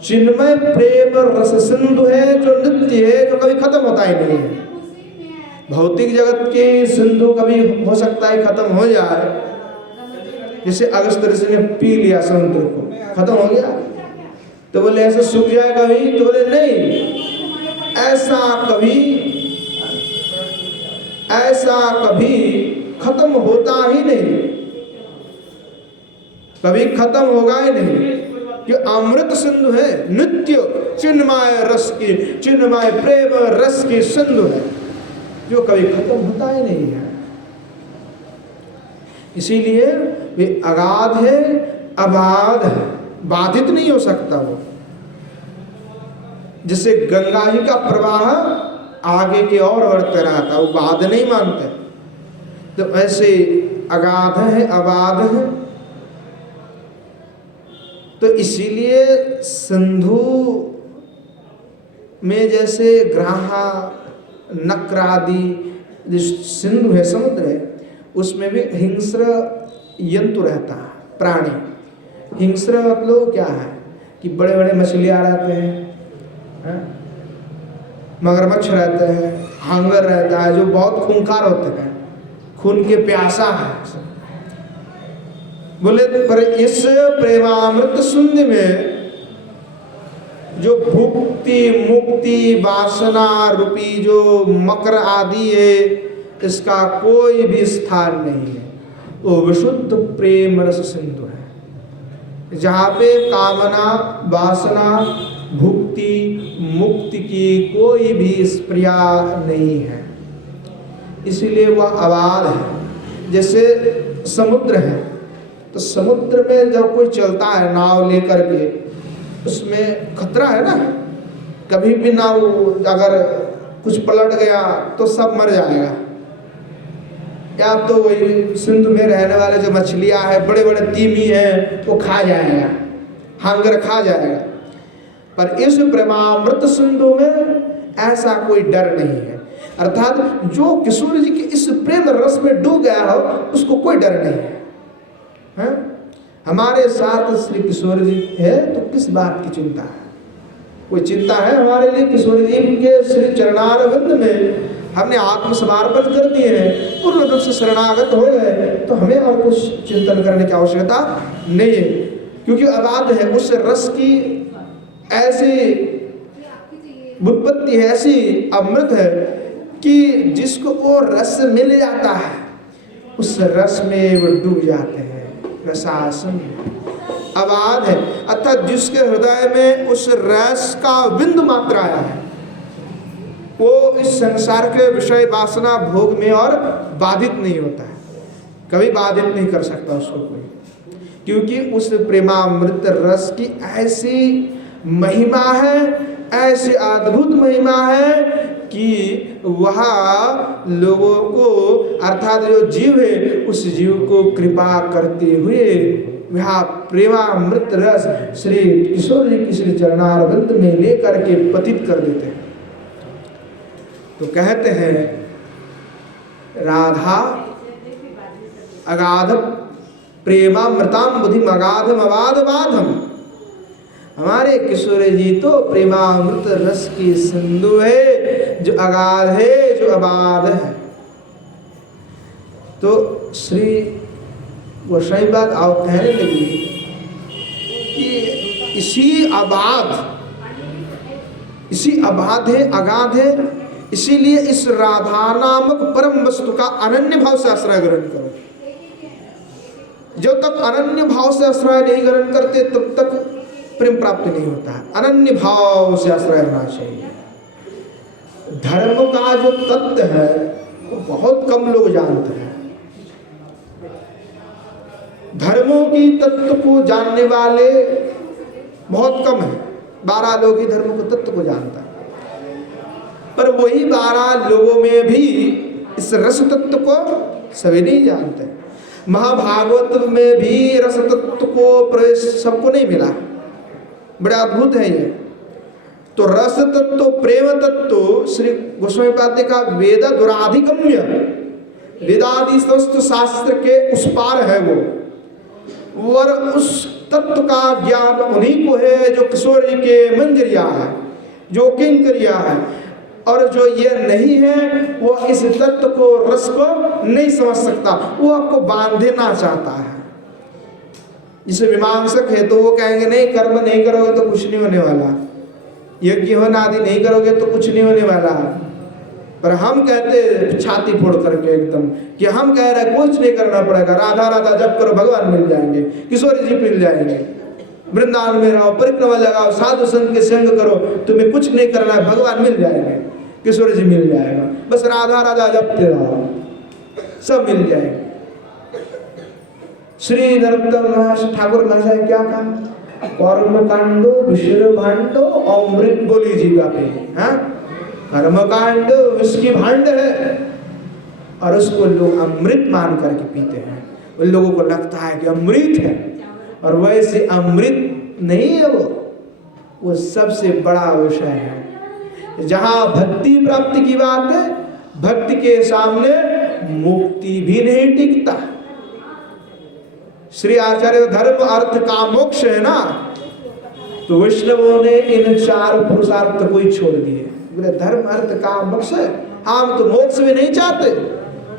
चिन्मय प्रेम रस सिंधु है, जो नित्य है, जो कभी खत्म होता ही नहीं है। भौतिक जगत के सिंधु कभी हो सकता है खत्म हो जाए, जैसे अगस्त ऋषि ने पी लिया समुद्र को, खत्म हो गया। तो बोले ऐसा सूख जाए कभी? तो बोले नहीं, ऐसा कभी खत्म होता ही नहीं, कभी खत्म होगा ही नहीं। कि अमृत सिंधु है, नित्य चिन्मय रस की, चिन्मय प्रेम रस की सिंधु है, जो कभी खत्म होता ही नहीं है। इसीलिए वे अगाध है, अबाध है, बाधित नहीं हो सकता वो। जैसे गंगा जी का प्रवाह आगे की ओर बढ़ता रहता, वो बाध नहीं मानते, तो ऐसे अगाध है, अबाध है। तो इसीलिए सिंधु में जैसे ग्राहा, नक्र आदि जो सिंधु है, समुद्र है, उसमें भी हिंस्र जंतु रहता है, प्राणी। हिंस्र मतलब क्या है कि बड़े बड़े मछलियाँ रहते हैं, मगरमच्छ रहते हैं, हांगर रहता है, जो बहुत खूंखार होते हैं, खून के प्यासा है। बोले पर इस प्रेमामृत सिंधु में जो भुक्ति मुक्ति वासना रूपी जो मकर आदि है, इसका कोई भी स्थान नहीं है। वो विशुद्ध प्रेम रस सिंधु है, जहाँ पे कामना, वासना, भुक्ति, मुक्ति की कोई भी स्प्रिया नहीं है। इसीलिए वह अबाध है। जैसे समुद्र है, तो समुद्र में जब कोई चलता है नाव लेकर के, उसमें खतरा है ना, कभी भी नाव अगर कुछ पलट गया तो सब मर जाएगा। या तो वही सिंधु में रहने वाले जो मछलियां हैं, बड़े बड़े तीमी हैं, वो खा जाएगा, हांगर खा जाएगा। पर इस प्रेमामृत सिंधु में ऐसा कोई डर नहीं है। अर्थात जो किशोर जी के इस प्रेम रस में डूब गया हो, उसको कोई डर नहीं है। हमारे साथ श्री किशोर जी है, तो किस बात की चिंता है? कोई चिंता है हमारे लिए? किशोर जी के श्री चरणारविंद में हमने आत्मसमर्पण कर दिए हैं, पूर्ण रूप से शरणागत हो गए, तो हमें और कुछ चिंतन करने की आवश्यकता नहीं है। क्योंकि अबाध है, उस रस की ऐसी उत्पत्ति है, ऐसी अमृत है कि जिसको वो रस मिल जाता है, उस रस में वो डूब जाते हैं। रसासन अबाध है, अर्थात जिसके हृदय में उस रस का बिंदु मात्र आया है, वो इस संसार के विषय वासना भोग में और बाधित नहीं होता है, कभी बाधित नहीं कर सकता उसको कोई। क्योंकि उस प्रेमामृत रस की ऐसी महिमा है, ऐसी अद्भुत महिमा है कि वह लोगों को, अर्थात जो जीव है, उस जीव को कृपा करते हुए वह प्रेमामृत रस श्री किशोर जी की श्री चरणारविंद में लेकर के पतित कर देते हैं। तो कहते हैं राधा अगाध प्रेमामृताम बुद्धि अगाधम अबाध बाधम। हमारे किशोर जी तो प्रेमामृत रस की सिंधु है, जो अगाध है, जो अबाध है। तो श्री गोसाई बात आओ कहने लगी कि इसी अबाध है, अगाध है, इसीलिए इस राधा नामक परम वस्तु का अनन्य भाव से आश्रय ग्रहण करो। जब तक अनन्य भाव से आश्रय नहीं ग्रहण करते, तब तक प्रेम प्राप्त नहीं होता है। अनन्य भाव से आश्रय होना चाहिए। धर्म का जो तत्व है वो बहुत कम लोग जानते हैं। धर्मों की तत्व को जानने वाले बहुत कम है। 12 लोग ही धर्म को तत्व को जानता है, पर वही 12 लोगों में भी इस रस तत्व को सभी नहीं जानते। महाभागवत में भी रस तत्व को प्रवेश सबको नहीं मिला। बड़ा अद्भुत है ये। तो रस तत्व, प्रेम तत्व श्री गोस्वामी पाद का वेद दुराधिगम्य, वेदादि समस्त शास्त्र के उस पार है वो। और उस तत्व का ज्ञान उन्हीं को है जो किशोर जी के मंजरिया है, जो किंकरिया है। और जो ये नहीं है वो इस तत्व को, रस को नहीं समझ सकता, वो आपको बांधना चाहता है। जिसे मीमांसक है तो वो कहेंगे नहीं, कर्म नहीं करोगे तो कुछ नहीं होने वाला, यज्ञ होना आदि नहीं करोगे तो कुछ नहीं होने वाला। पर हम कहते छाती फोड़ करके एकदम कि हम कह रहे कुछ नहीं करना पड़ेगा, राधा राधा जप करो भगवान मिल जाएंगे, किशोरी जी मिल जाएंगे, वृंदावन में रहो, परिक्रमा लगाओ, साधु संत के संग करो, तुम्हें कुछ नहीं करना है, भगवान मिल जाएंगे, किशोरी जी मिल जाएगा, बस राधा राधा जपते रहो, सब मिल जाएंगे। श्री नरोत्तम ठाकुर महाशय क्या कहा, कर्म कांडो विश्व भांडो अमृत बोली जीवा पे, हाँ कर्म कांड विस्की भांड है और उसको लोग अमृत मान करके पीते हैं। उन लोगों को लगता है कि अमृत है, और वैसे अमृत नहीं है, वो सबसे बड़ा विषय है। जहां भक्ति प्राप्ति की बात है, भक्ति के सामने मुक्ति भी नहीं टिकता। श्री आचार्य धर्म अर्थ काम मोक्ष है ना, तो वैष्णवों ने इन चार पुरुषार्थ को ही छोड़ दिए। बोले धर्म अर्थ काम मोक्ष, हम तो मोक्ष भी नहीं चाहते,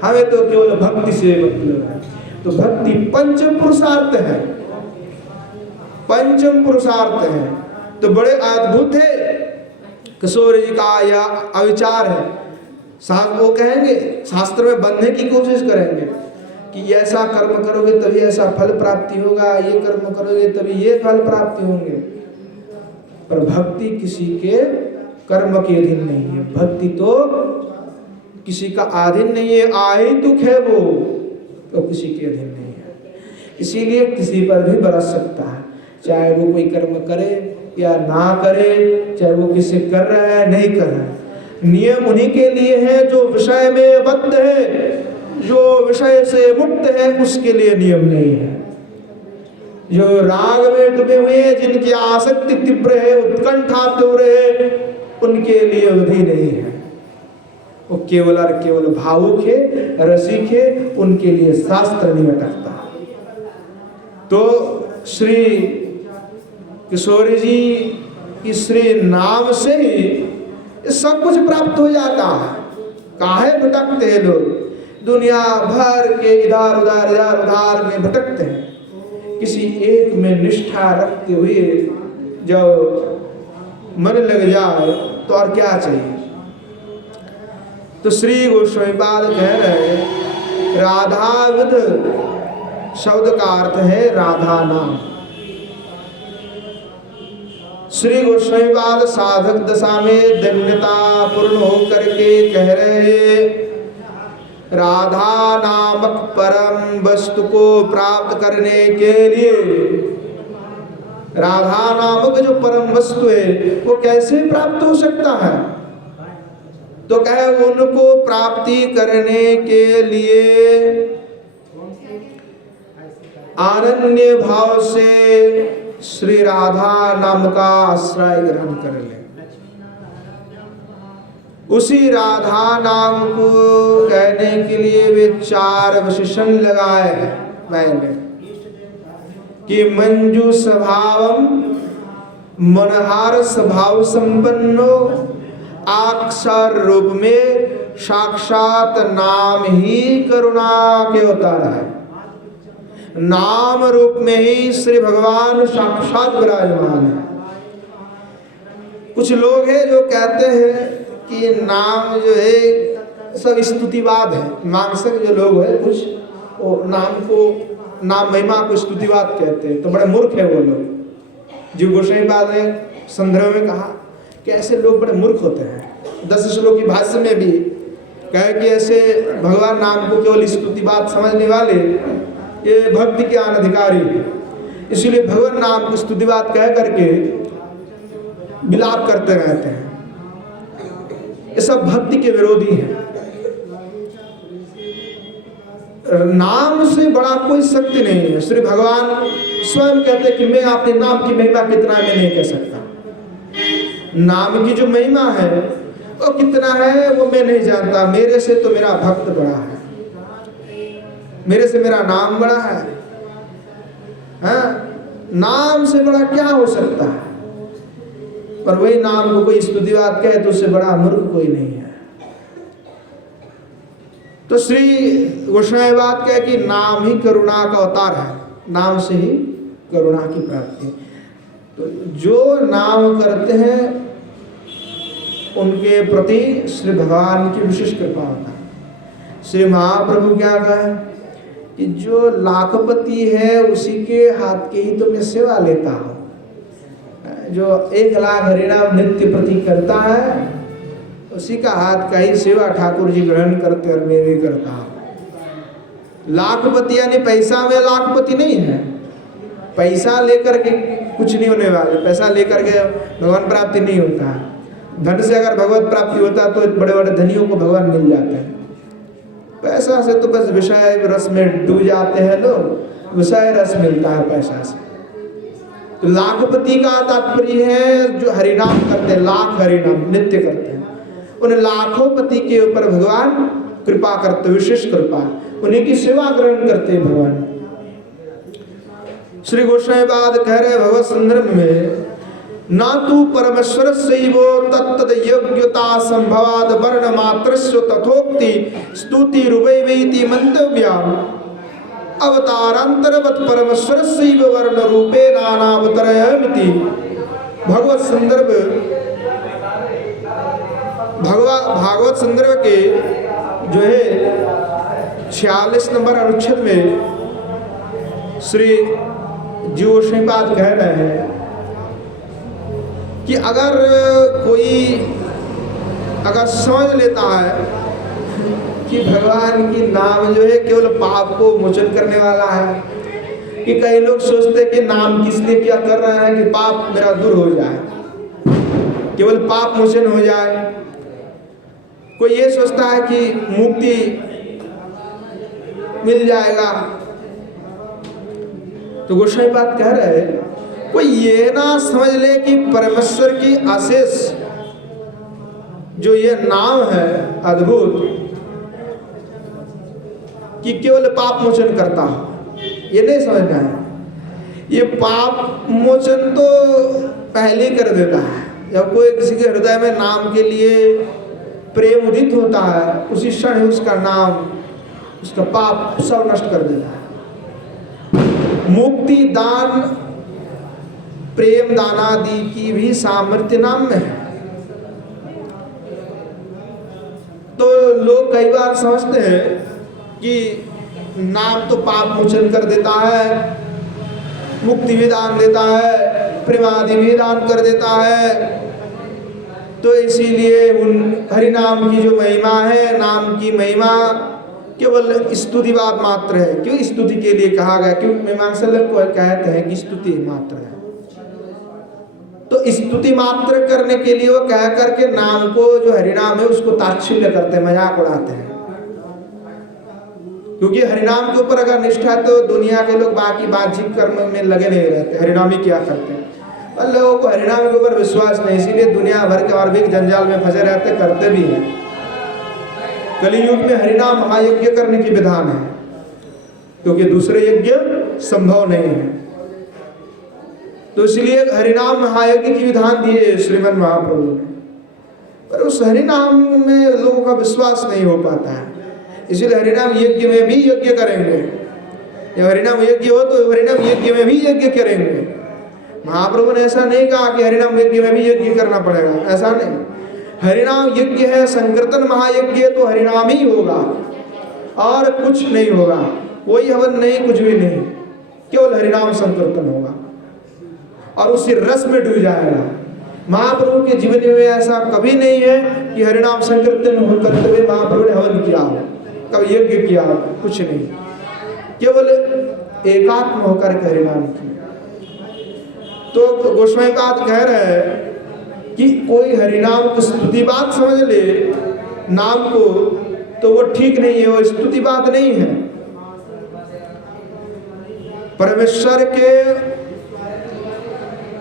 हमें तो केवल भक्ति से मतलब है। तो भक्ति पंचम पुरुषार्थ है, पंचम पुरुषार्थ है। तो बड़े अद्भुत है, किशोरी जी का यह अविचार है। वो कहेंगे, शास्त्र में बंधने की कोशिश करेंगे कि ऐसा कर्म करोगे तभी ऐसा फल प्राप्ति होगा, ये कर्म करोगे तभी ये फल प्राप्ति होंगे। पर भक्ति किसी के कर्म के अधीन नहीं है, भक्ति तो किसी का अधीन नहीं है, आहितुक है वो, तो किसी के अधीन नहीं है। इसीलिए किसी पर भी बरस सकता है, चाहे वो कोई कर्म करे या ना करे, चाहे वो किसी कर रहा है नहीं कर रहा है। नियम उन्हीं के लिए है जो विषय में बद्ध है, जो विषय से मुक्त है उसके लिए नियम नहीं है। जो राग में डूबे हुए, जिनकी आसक्ति तीव्र है, उत्कंठा तीव्र है, उनके लिए विधि नहीं है। वो केवल और केवल भावुक है, रसिक है, उनके लिए शास्त्र नहीं अटकता। तो श्री किशोरी जी की श्री नाम से ही सब कुछ प्राप्त हो जाता है। काहे भटकते हैं लोग, दुनिया भर के इधर उधर में भटकते हैं। किसी एक में निष्ठा रखते हुए जब मन लग जाए तो और क्या चाहिए। तो श्री गोस्वामीपाद कह रहे राधाविद शब्द का अर्थ है राधा नाम। श्री गोस्वामीपाद साधक दशा में धन्यता पूर्ण होकर के कह रहे राधा नामक परम वस्तु को प्राप्त करने के लिए, राधा नामक जो परम वस्तु है वो कैसे प्राप्त हो सकता है। तो कहे उनको प्राप्ति करने के लिए अनन्य भाव से श्री राधा नाम का आश्रय ग्रहण कर ले। उसी राधा नाम को कहने के लिए वे चार विशेषण लगाए हैं पहले कि मंजू स्वभावम, मनहार स्वभाव संपन्नो, अक्षर रूप में साक्षात नाम ही करुणा के अवतार है। नाम रूप में ही श्री भगवान साक्षात विराजमान है। कुछ लोग हैं जो कहते हैं कि नाम जो है सब स्तुतिवाद है, मानसिक जो लोग हैं कुछ वो नाम को, नाम महिमा को स्तुतिवाद कहते हैं। तो बड़े मूर्ख है वो लोग। जो गोस्वामीपाद ने संदर्भ में कहा कि ऐसे लोग बड़े मूर्ख होते हैं। 10 श्लोक की भाष्य में भी कहे कि ऐसे भगवान नाम को केवल स्तुतिवाद समझने वाले ये भक्ति के अनधिकारी, इसलिए भगवान नाम को स्तुतिवाद कह करके विलाप करते रहते हैं। ये सब भक्ति के विरोधी हैं। नाम से बड़ा कोई शक्ति नहीं है। श्री भगवान स्वयं कहते कि मैं अपने नाम की महिमा कितना मैं नहीं कह सकता। नाम की जो महिमा है वो कितना है वो मैं नहीं जानता। मेरे से तो मेरा भक्त बड़ा है, मेरे से मेरा नाम बड़ा है। हाँ? नाम से बड़ा क्या हो सकता है। पर वही नाम को कोई स्तुतिवाद कहे तो उससे बड़ा मूर्ख कोई नहीं है। तो श्री गोस्वामी बात कहे कि नाम ही करुणा का अवतार है, नाम से ही करुणा की प्राप्ति। तो जो नाम करते हैं उनके प्रति श्री भगवान की विशेष कृपा होता है। श्री महाप्रभु क्या कहा कि जो लाखपति है उसी के हाथ की ही तो मैं सेवा लेता हूँ। जो 1 लाख हरिनाम नित्य प्रति करता है उसी का हाथ का ही सेवा ठाकुर जी ग्रहण करते और मैं भी करता हूँ। लाखपति यानी पैसा में लाखपति नहीं है, पैसा लेकर के कुछ नहीं होने वाले, पैसा लेकर के भगवान प्राप्ति नहीं होता है। धन से अगर भगवत प्राप्ति होता तो बड़े बड़े धनियों को भगवान मिल जाते हैं। पैसा से तो बस विषय रस में डूब जाते हैं लोग, विषय रस मिलता है पैसा से। तो लाखपति का तात्पर्य है जो हरिनाम करते हैं, लाख हरिनाम नित्य करते हैं, उन लाखों पति के ऊपर भगवान कृपा करते, विशेष कृपा, उन्हीं की सेवा ग्रहण करते हैं भगवान। श्री गोस्वामी बाद कह रहे भगवत संदर्भ में, ना तू परमेश्वर सैवो तत्तद योग्यता संभवाद वर्ण मात्रस्य तथोक्ति स्तुति रूपैवेति मंतव्यम अवतारांतरवत परमेश्वर सैव वर्ण रूपे नानावतरयमिति। भगवत संदर्भ भागवत संदर्भ के जो है 46 नंबर अनुच्छेद में श्री जीव श्रीपाद कह रहे हैं कि अगर समझ लेता है कि भगवान की नाम जो है केवल पाप को मोचन करने वाला है, कि कई लोग सोचते हैं कि नाम किस लिए क्या कर रहे हैं कि पाप मेरा दूर हो जाए, केवल पाप मोचन हो जाए। कोई ये सोचता है कि मुक्ति मिल जाएगा। तो गोस्वामी बात कह रहे हैं कोई ये ना समझ ले कि परमेश्वर की अशेष जो ये नाम है अद्भुत, कि केवल पाप मोचन करता है, ये नहीं समझना है। ये पाप मोचन तो पहले ही कर देता है। जब कोई किसी के हृदय में नाम के लिए प्रेम उदित होता है, उसी क्षण उसका नाम, उसका पाप सब नष्ट कर देता है। मुक्ति दान प्रेम दानादि की भी सामर्थ्य नाम में है। तो लोग कई बार समझते हैं कि नाम तो पाप मोचन कर देता है, मुक्ति भी दान देता है, प्रेमादि भी दान कर देता है, तो इसीलिए उन हरिनाम की जो महिमा है, नाम की महिमा केवल स्तुतिवाद मात्र है। क्यों स्तुति के लिए कहा गया? क्योंकि मीमांसा लोग कहते हैं कि स्तुति मात्र है, तो स्तुति मात्र करने के लिए वो कह करके नाम को जो हरिनाम है उसको ताच्छिल्य करते हैं, मजाक उड़ाते हैं। क्योंकि हरिनाम के ऊपर अगर निष्ठा है तो दुनिया के लोग बाकी बाह्यिक कर्म में लगे नहीं रहते, हरिनाम ही क्या करते हैं। और लोगों को हरिनाम के ऊपर विश्वास नहीं, इसीलिए दुनिया भर के और भी जंजाल में फंसे रहते, करते भी हैं। कलियुग में हरिनाम महायज्ञ करने की विधान है, क्योंकि दूसरे यज्ञ संभव नहीं है। तो इसलिए हरिनाम महायज्ञ की विधान दिए श्रीमद् महाप्रभु ने, पर उस हरिनाम में लोगों का विश्वास नहीं हो पाता है। इसलिए हरिनाम यज्ञ में भी यज्ञ करेंगे, जब हरिनाम यज्ञ हो तो हरिनाम यज्ञ में भी यज्ञ करेंगे। महाप्रभु ने ऐसा नहीं कहा कि हरिनाम यज्ञ में भी यज्ञ करना पड़ेगा, ऐसा नहीं। हरिनाम यज्ञ है, संकीर्तन महायज्ञ, तो हरिनाम ही होगा और कुछ नहीं होगा, कोई हवन नहीं, कुछ भी नहीं, केवल हरिनाम संकीर्तन होगा और उसी रस में डूब जाएगा। महाप्रभु के जीवन में ऐसा कभी नहीं है कि हरिनाम संकीर्तन करते हुए महाप्रभु ने हवन किया हो, कभी यज्ञ किया हो, कुछ नहीं, केवल एकात्म होकर के हरिनाम किया। तो गोस्वामी बात कह रहे हैं कि कोई हरिनाम को स्तुति बात समझ ले नाम को, तो वो ठीक नहीं है, वो स्तुति बात नहीं है। परमेश्वर के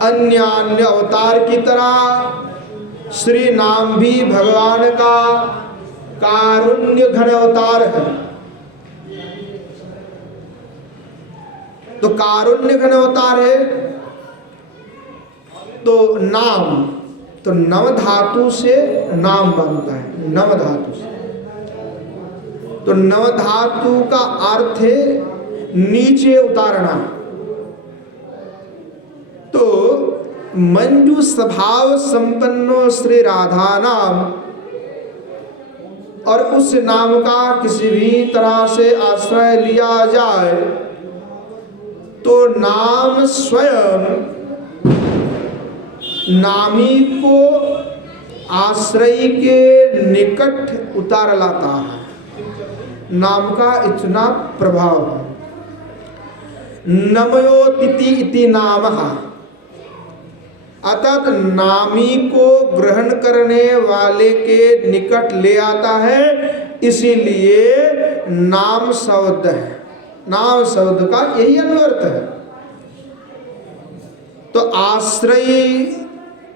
अन्य अवतार की तरह श्री नाम भी भगवान का कारुण्य घन अवतार है। तो कारुण्य घन अवतार है, तो नाम तो नव धातु से नाम बनता है, नव धातु से। तो नव धातु का अर्थ है नीचे उतारना। तो मंजू स्वभाव संपन्नो श्री राधा नाम, और उस नाम का किसी भी तरह से आश्रय लिया जाए तो नाम स्वयं नामी को आश्रय के निकट उतार लाता है। नाम का इतना प्रभाव है। नमयोतिथि इति नामः, अतः नामी को ग्रहण करने वाले के निकट ले आता है, इसीलिए नाम शब्द है। नाम शब्द का यही अन्वर्थ है। तो आश्रय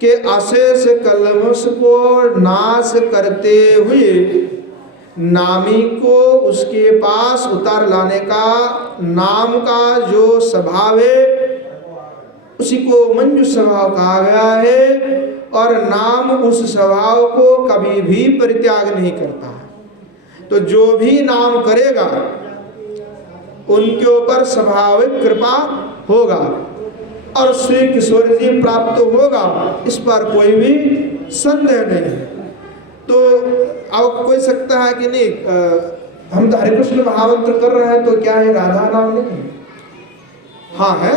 के अशेष कलमश को नाश करते हुए नामी को उसके पास उतार लाने का नाम का जो स्वभाव है उसी को मंजू स्वभाव कहा गया है। और नाम उस स्वभाव को कभी भी परित्याग नहीं करता है। तो जो भी नाम करेगा उनके ऊपर स्वाभाविक कृपा होगा और श्री किशोर जी प्राप्त होगा, इस पर कोई भी संदेह नहीं है। तो अब कोई सकता है कि नहीं हम तो हरे कृष्ण महामंत्र कर रहे हैं तो क्या है राधा नाम नहीं? हाँ है।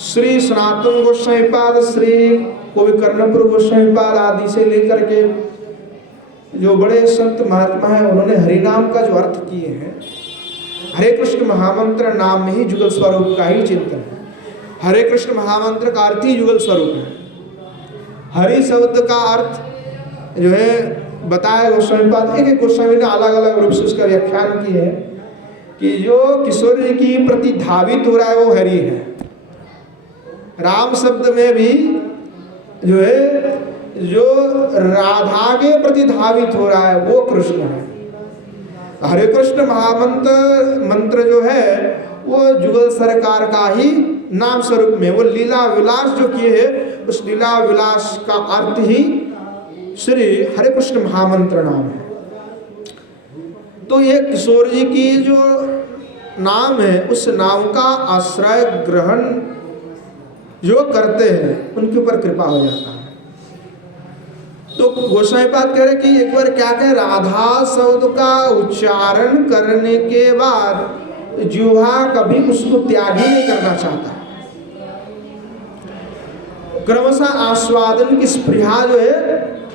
श्री सनातन गोस्वामी पाद, श्री कोई कर्णपुर गोस्वामी पाद आदि से लेकर के जो बड़े संत महात्मा हैं उन्होंने हरि नाम का जो अर्थ किए हैं, हरे कृष्ण महामंत्र नाम में ही जुगल स्वरूप का ही चिंतन है। हरे कृष्ण महामंत्र का अर्थ ही जुगल स्वरूप है। हरि शब्द का अर्थ जो है बताया गोस्वामी पाद, एक गोस्वामी ने अलग अलग रूप से उसका व्याख्यान किए है कि जो किशोर जी की प्रति धावित हो रहा है वो हरि है। राम शब्द में भी जो है जो राधा के प्रति धावित हो रहा है वो कृष्ण है। हरे कृष्ण मंत्र जो है वो जुगल सरकार का ही नाम स्वरूप में, वो लीला विलास जो किए है उस लीला विलास का अर्थ ही श्री हरे कृष्ण महामंत्र नाम है। तो ये किशोर जी की जो नाम है उस नाम का आश्रय ग्रहण जो करते हैं उनके ऊपर कृपा हो जाता है। तो गोस्वामी पाद कह रहे कि एक बार क्या कहे, राधा शब्द का उच्चारण करने के बाद जिह्वा कभी उसको त्याग ही नहीं करना चाहता। क्रमशः आस्वादन की स्पृहा जो है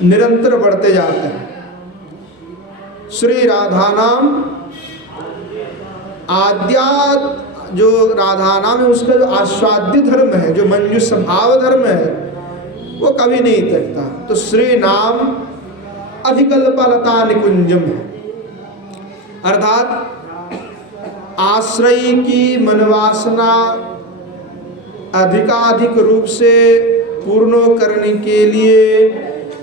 निरंतर बढ़ते जाते हैं। श्री राधा नाम आद्या जो राधा नाम है उसका जो आस्वाद्य धर्म है, जो मंजू स्वभाव धर्म है वो कभी नहीं थकता। तो श्री नाम अधिकल्पलता निकुंजम है, अर्थात आश्रय की मनवासना अधिकाधिक रूप से पूर्ण करने के लिए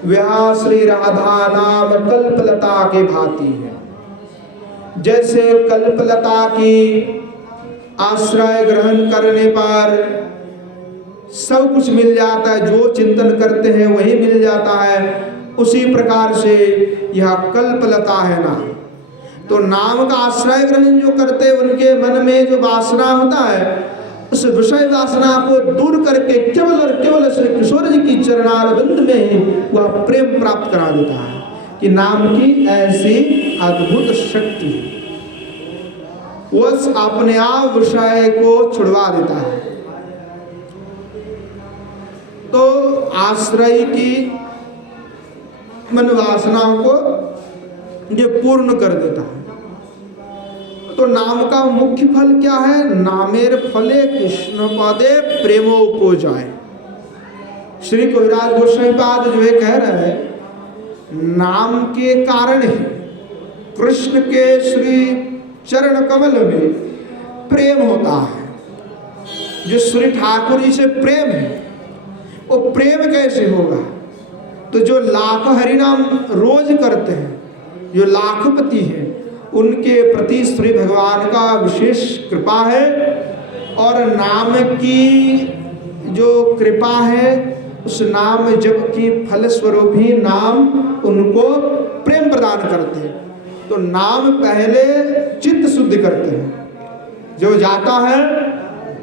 वह श्री राधा नाम कल्पलता के भांति है। जैसे कल्पलता की आश्रय ग्रहण करने पर सब कुछ मिल जाता है, जो चिंतन करते हैं वही मिल जाता है, उसी प्रकार से यह कल्पलता है नाम। तो नाम का आश्रय ग्रहण जो करते हैं उनके मन में जो वासना होता है उस विषय वासना को दूर करके केवल और केवल श्री किशोर जी की चरणारविंद में ही वह प्रेम प्राप्त करा देता है कि नाम की ऐसी अद्भुत शक्ति, वह अपने आप विषय को छुड़वा देता है। तो आश्रय की मन वासनाओं को ये पूर्ण कर देता है। तो नाम का मुख्य फल क्या है? नामेर फले कृष्ण पदे प्रेमो को जाए। श्री कविराज गोस्वामी पाद जो है कह रहे हैं नाम के कारण ही कृष्ण के श्री चरण कमल में प्रेम होता है। जो श्री ठाकुर जी से प्रेम है वो प्रेम कैसे होगा? तो जो लाखों हरिनाम रोज करते हैं, जो लाखपति हैं, उनके प्रति श्री भगवान का विशेष कृपा है। और नाम की जो कृपा है उस नाम जप की फल स्वरूप ही नाम उनको प्रेम प्रदान करते हैं। तो नाम पहले चित्त शुद्धि करते हैं। जो जाता है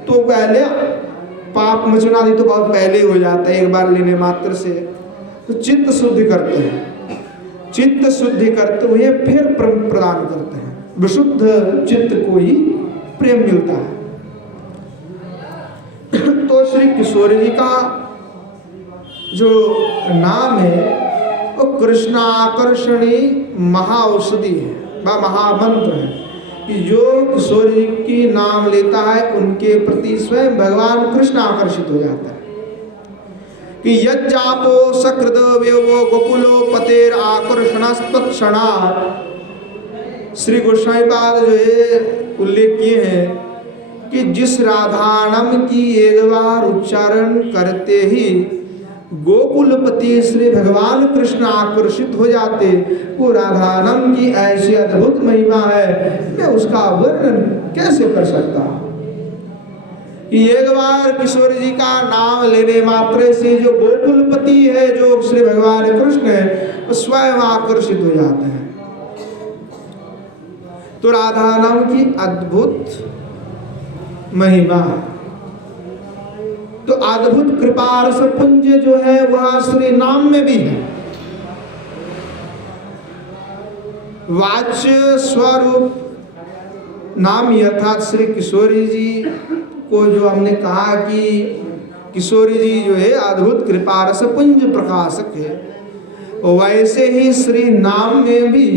तो पहले पाप मचुनादि तो बहुत पहले ही हो जाता है, एक बार लेने मात्र से। तो चित्त शुद्धि करते हैं, चित्त शुद्धि करते हुए फिर प्रेम प्रदान करते हैं। विशुद्ध चित्त को ही प्रेम मिलता है। तो श्री किशोर जी का जो नाम है वो कृष्णाकर्षणी महाऔषधि है, वह महामंत्र है कि जो किशोर जी की नाम लेता है उनके प्रति स्वयं भगवान कृष्ण आकर्षित हो जाता है। कि यज्जापो सकृद वेवो गोकुलो पतेर आकर्षणस्तत्क्षणा। श्री गोस्वामी पाद जो है उल्लेख किए हैं कि जिस राधानाम की एक बार उच्चारण करते ही गोकुलपति श्री भगवान कृष्ण आकर्षित हो जाते, वो राधानाम की ऐसी अद्भुत महिमा है, मैं उसका वर्णन कैसे कर सकता हूं। कि एक बार किशोर जी का नाम लेने मात्र से जो गोकुलपति है, जो श्री भगवान कृष्ण है, वो स्वयं आकर्षित हो जाते हैं। तो राधा नाम की अद्भुत महिमा। तो अद्भुत कृपा रस पुंज जो है वह श्री नाम में भी है। वाच्य स्वरूप नाम अर्थात श्री किशोरी जी को जो हमने कहा कि किशोरी जी जो है अद्भुत कृपा रस पुंज प्रकाशक है, वैसे ही श्री नाम में भी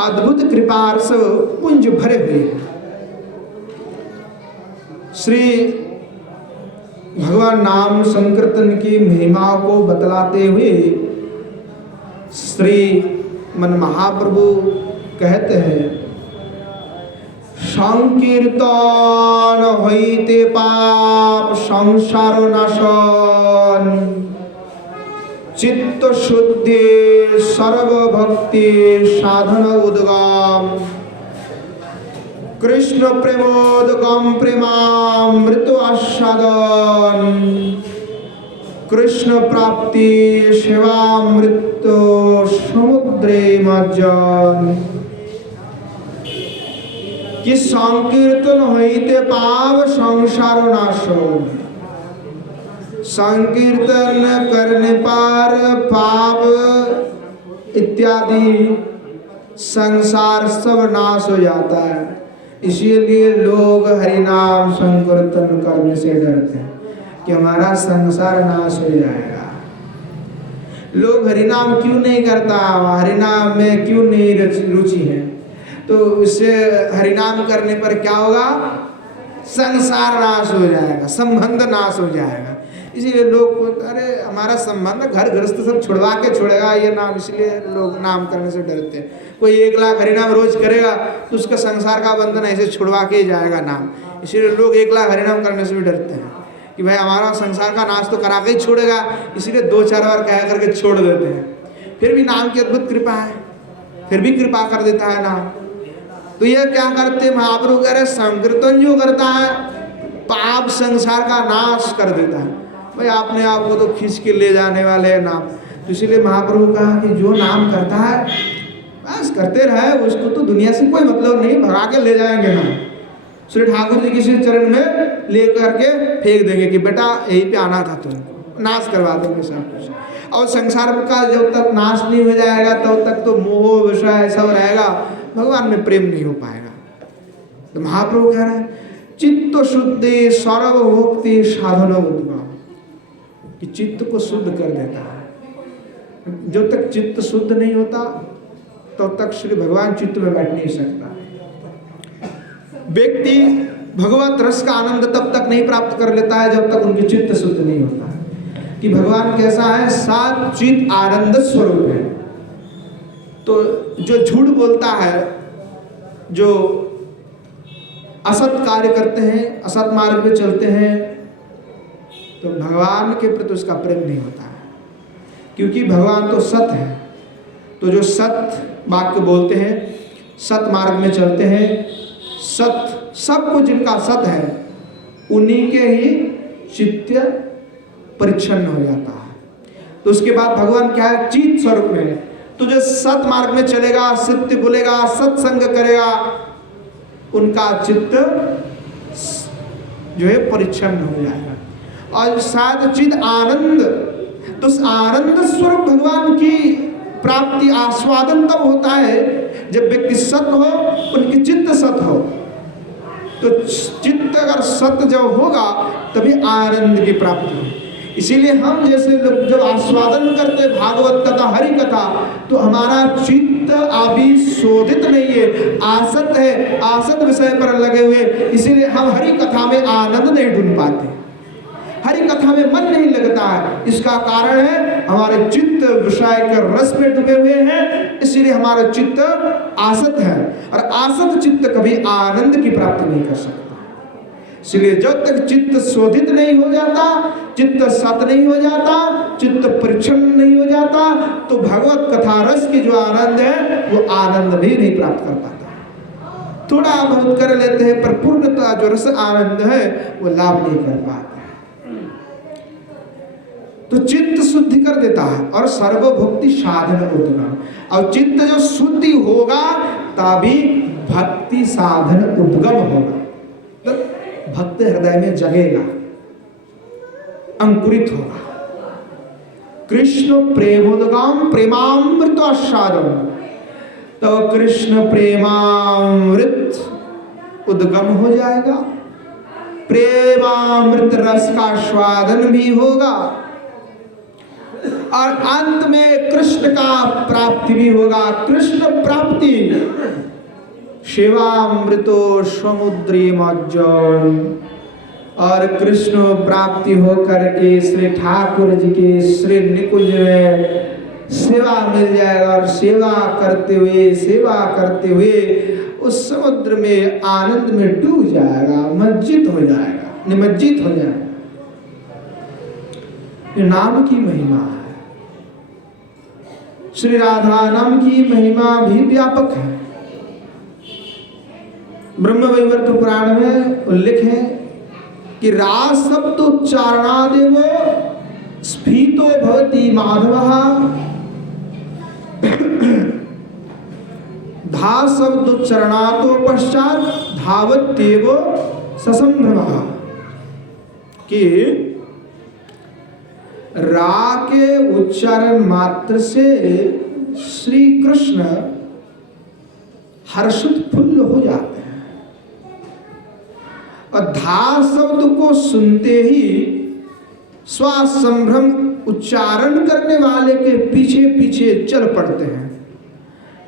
अद्भुत कृपा रस पुंज भरे हुए हैं। श्री भगवान नाम संकीर्तन की महिमा को बतलाते हुए श्री मन महाप्रभु कहते हैं, संकीर्तन होइते पाप संसार नाशन, चित्त शुद्धि सर्वभक्ति साधन उद्गम, कृष्ण प्रेमोदकम प्रेमामृत आस्वादन, कृष्ण प्राप्ति सेवामृत समुद्रे मज्जन। कि संकीर्तन होइते पाप संसार नाशन, संकीर्तन करने पर पाप इत्यादि संसार सब नाश हो जाता है। इसीलिए लोग हरिनाम संकीर्तन करने से डरते हैं कि हमारा संसार नाश हो जाएगा। लोग हरिनाम क्यों नहीं करता, हरिनाम में क्यों नहीं रुचि है? तो इससे हरिनाम करने पर क्या होगा? संसार नाश हो जाएगा, संबंध नाश हो जाएगा। इसीलिए लोग अरे हमारा संबंध घर गृहस्थ सब छुड़वा के छोड़ेगा ये नाम, इसलिए लोग नाम करने से डरते हैं। कोई 1 लाख हरिनाम रोज करेगा तो उसका संसार का बंधन ऐसे छुड़वा के ही जाएगा नाम। इसीलिए लोग 1 लाख हरिनाम करने से भी डरते हैं कि भाई हमारा संसार का नाश तो करा के ही छोड़ेगा, इसलिए 2-4 बार कह करके छोड़ देते हैं। फिर भी नाम की अद्भुत कृपा है, फिर भी कृपा कर देता है नाम। तो ये क्या करते महाप्रभु कह रहे, संकीर्तन जो करता है पाप संसार का नाश कर देता है। भाई आपने आपको तो खींच के ले जाने वाले हैं नाम। तो इसीलिए महाप्रभु कहा कि जो नाम करता है बस करते रहे, उसको तो दुनिया से कोई मतलब नहीं, भगा के ले जाएंगे नाम। श्री ठाकुर जी किसी चरण में ले करके फेंक देंगे कि बेटा यहीं पे आना था, तुमको नाश करवा देंगे सब कुछ। और संसार का जब तक नाश नहीं हो जाएगा तब तक तो मोह विषय सब रहेगा, भगवान में प्रेम नहीं हो पाएगा। तो महाप्रभु कह रहे हैं चित्त शुद्धि सर्वभक्ति साधन उद्गम, कि चित्त को शुद्ध कर देता है। जब तक चित्त शुद्ध नहीं होता तब तक श्री भगवान चित्त में बैठ नहीं सकता। व्यक्ति भगवत रस का आनंद तब तक नहीं प्राप्त कर लेता है जब तक उनकी चित्त शुद्ध नहीं होता है। कि भगवान कैसा है? सात चित आनंद स्वरूप है। तो जो झूठ बोलता है, जो असत कार्य करते हैं, असत मार्ग पे चलते हैं, तो भगवान के प्रति उसका प्रेम नहीं होता है, क्योंकि भगवान तो सत है। तो जो सत वाक्य बोलते हैं, सत मार्ग में चलते हैं, सत सबको जिनका सत है उन्हीं के ही चित्त परिच्छन्न हो जाता है। तो उसके बाद भगवान क्या है, चित स्वरूप में, तो जो सत मार्ग में चलेगा, सत्य बोलेगा, सत्संग करेगा, उनका चित्त जो है परिच्छन्न हो जाएगा। और शायद चित आनंद, तो उस आनंद स्वरूप भगवान की प्राप्ति, आस्वादन तब होता है जब व्यक्ति सत हो, उनकी चित्त सत हो। तो चित्त अगर सत जब होगा तभी आनंद की प्राप्ति हो। इसीलिए हम जैसे लोग जब आस्वादन करते भागवत कथा, हरि कथा, तो हमारा चित्त अभी शोधित नहीं है, आसक्त है, आसक्त विषय पर लगे हुए, इसीलिए हम हरि कथा में आनंद नहीं ढूंढ पाते, हरि कथा में मन नहीं लगता है। इसका कारण है हमारे चित्त विषय के रस में डूबे हुए हैं, इसलिए हमारा चित्त आसक्त है, और आसक्त चित्त कभी आनंद की प्राप्ति नहीं कर सकता। इसलिए जब तक चित्त शोधित नहीं हो जाता, चित्त सत नहीं हो जाता, चित्त परिच्छन्न नहीं हो जाता, तो भगवत कथा रस की जो आनंद है वो आनंद भी नहीं प्राप्त कर पाता। थोड़ा बहुत कर लेते हैं पर पूर्णतः जो रस आनंद है वो लाभ नहीं कर पाता। तो चित्त शुद्धि कर देता है और सर्वभक्ति साधन उद्गम, और चित्त जो शुद्धि होगा तभी भक्ति साधन उद्गम होगा, तो भक्त हृदय में जगेगा, अंकुरित होगा। कृष्ण प्रेमोदगम प्रेमामृत आस्वादन, तो कृष्ण प्रेमामृत उद्गम हो जाएगा, प्रेमामृत रस का आस्वादन भी होगा, और अंत में कृष्ण का प्राप्ति भी होगा। कृष्ण प्राप्ति शिवामृतो समुद्री मज्जन, और कृष्ण प्राप्ति होकर के श्री ठाकुर जी के श्री निकुंज में सेवा मिल जाएगा, और सेवा करते हुए उस समुद्र में आनंद में डूब जाएगा, मज्जित हो जाएगा, निमज्जित हो जाएगा। ये नाम की महिमा है। श्री राधा नाम की महिमा भी व्यापक है। ब्रह्म वैवर्त पुराण में उल्लेख है कि रास शब्द उच्चारणादेव स्फीतो भवति माधवः, धा शब्द उच्चारणातो पश्चात धावत्येव ससंभ्रमः, कि रा के उच्चारण मात्र से श्री कृष्ण हर्षित फुल्ल हो जाते हैं, और धा शब्द को सुनते ही स्वसंभ्रम उच्चारण करने वाले के पीछे पीछे चल पड़ते हैं।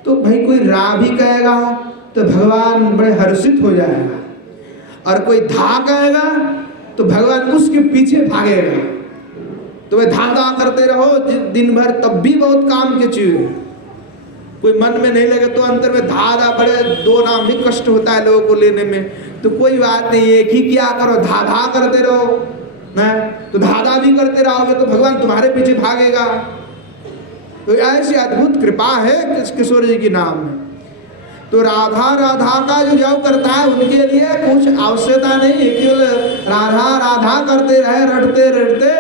तो भाई कोई रा भी कहेगा तो भगवान बड़े हर्षित हो जाएगा, और कोई धा कहेगा तो भगवान उसके पीछे भागेगा। तो वे धा करते रहो दिन भर, तब भी बहुत काम के चीज। कोई मन में नहीं लगे तो अंतर में धा बड़े दो नाम भी कष्ट होता है लोगों को लेने में, तो कोई बात नहीं, एक ही क्या करो, धा करते रहो ना, तो धा भी करते रहोगे तो भगवान तुम्हारे पीछे भागेगा। तो ऐसी अद्भुत कृपा है किशोर जी की नाम में। तो राधा का जो जप करता है उनके लिए कुछ आवश्यकता नहीं है, केवल राधा करते रहे, रटते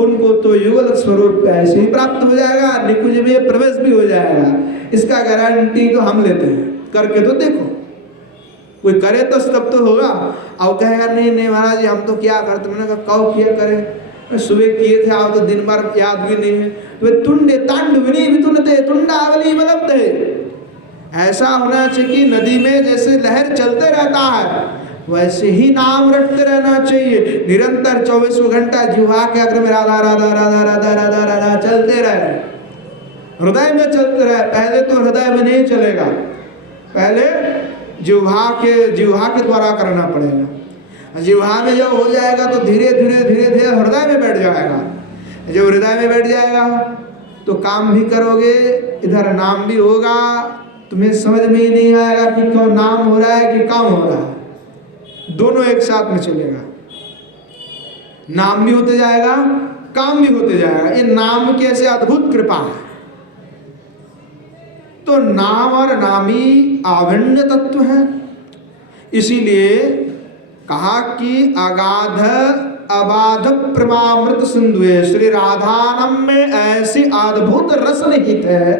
उनको तो युगल स्वरूप ऐसे ही प्राप्त हो जाएगा, निकुंज में प्रवेश भी हो जाएगा। इसका गारंटी तो हम लेते हैं, करके तो देखो। कोई करे तो तब तो होगा, और कहेगा नहीं महाराज जी हम तो क्या करते। मैंने कहा कौ किया करे, सुबह किए थे, आप तो दिन भर याद भी नहीं है। तो तुंडे तांडवनी भी तुनते तुंडावली बलबते, ऐसा होना चाहिए कि नदी में जैसे लहर चलते रहता है वैसे ही नाम रटते रहना चाहिए, निरंतर 24 घंटा जिह्वा के अग्र में राधा राधा राधा राधा राधा राधा चलते रहे, हृदय में चलते रहे। पहले तो हृदय में नहीं चलेगा, पहले जिह्वा के द्वारा करना पड़ेगा। जिह्वा में जब हो जाएगा तो धीरे धीरे हृदय में बैठ जाएगा। जब हृदय में बैठ जाएगा तो काम भी करोगे, इधर नाम भी होगा। तुम्हें समझ में ही नहीं आएगा कि कौन नाम हो रहा है कि काम हो रहा है, दोनों एक साथ में चलेगा। नाम भी होते जाएगा, काम भी होते जाएगा। ये नाम की ऐसे अद्भुत कृपा है। तो नाम और नामी आभिन्न तत्व है, इसीलिए कहा कि अगाध अबाध प्रेमामृत सिंधु है। श्री राधानम में ऐसी अद्भुत रस निहित है,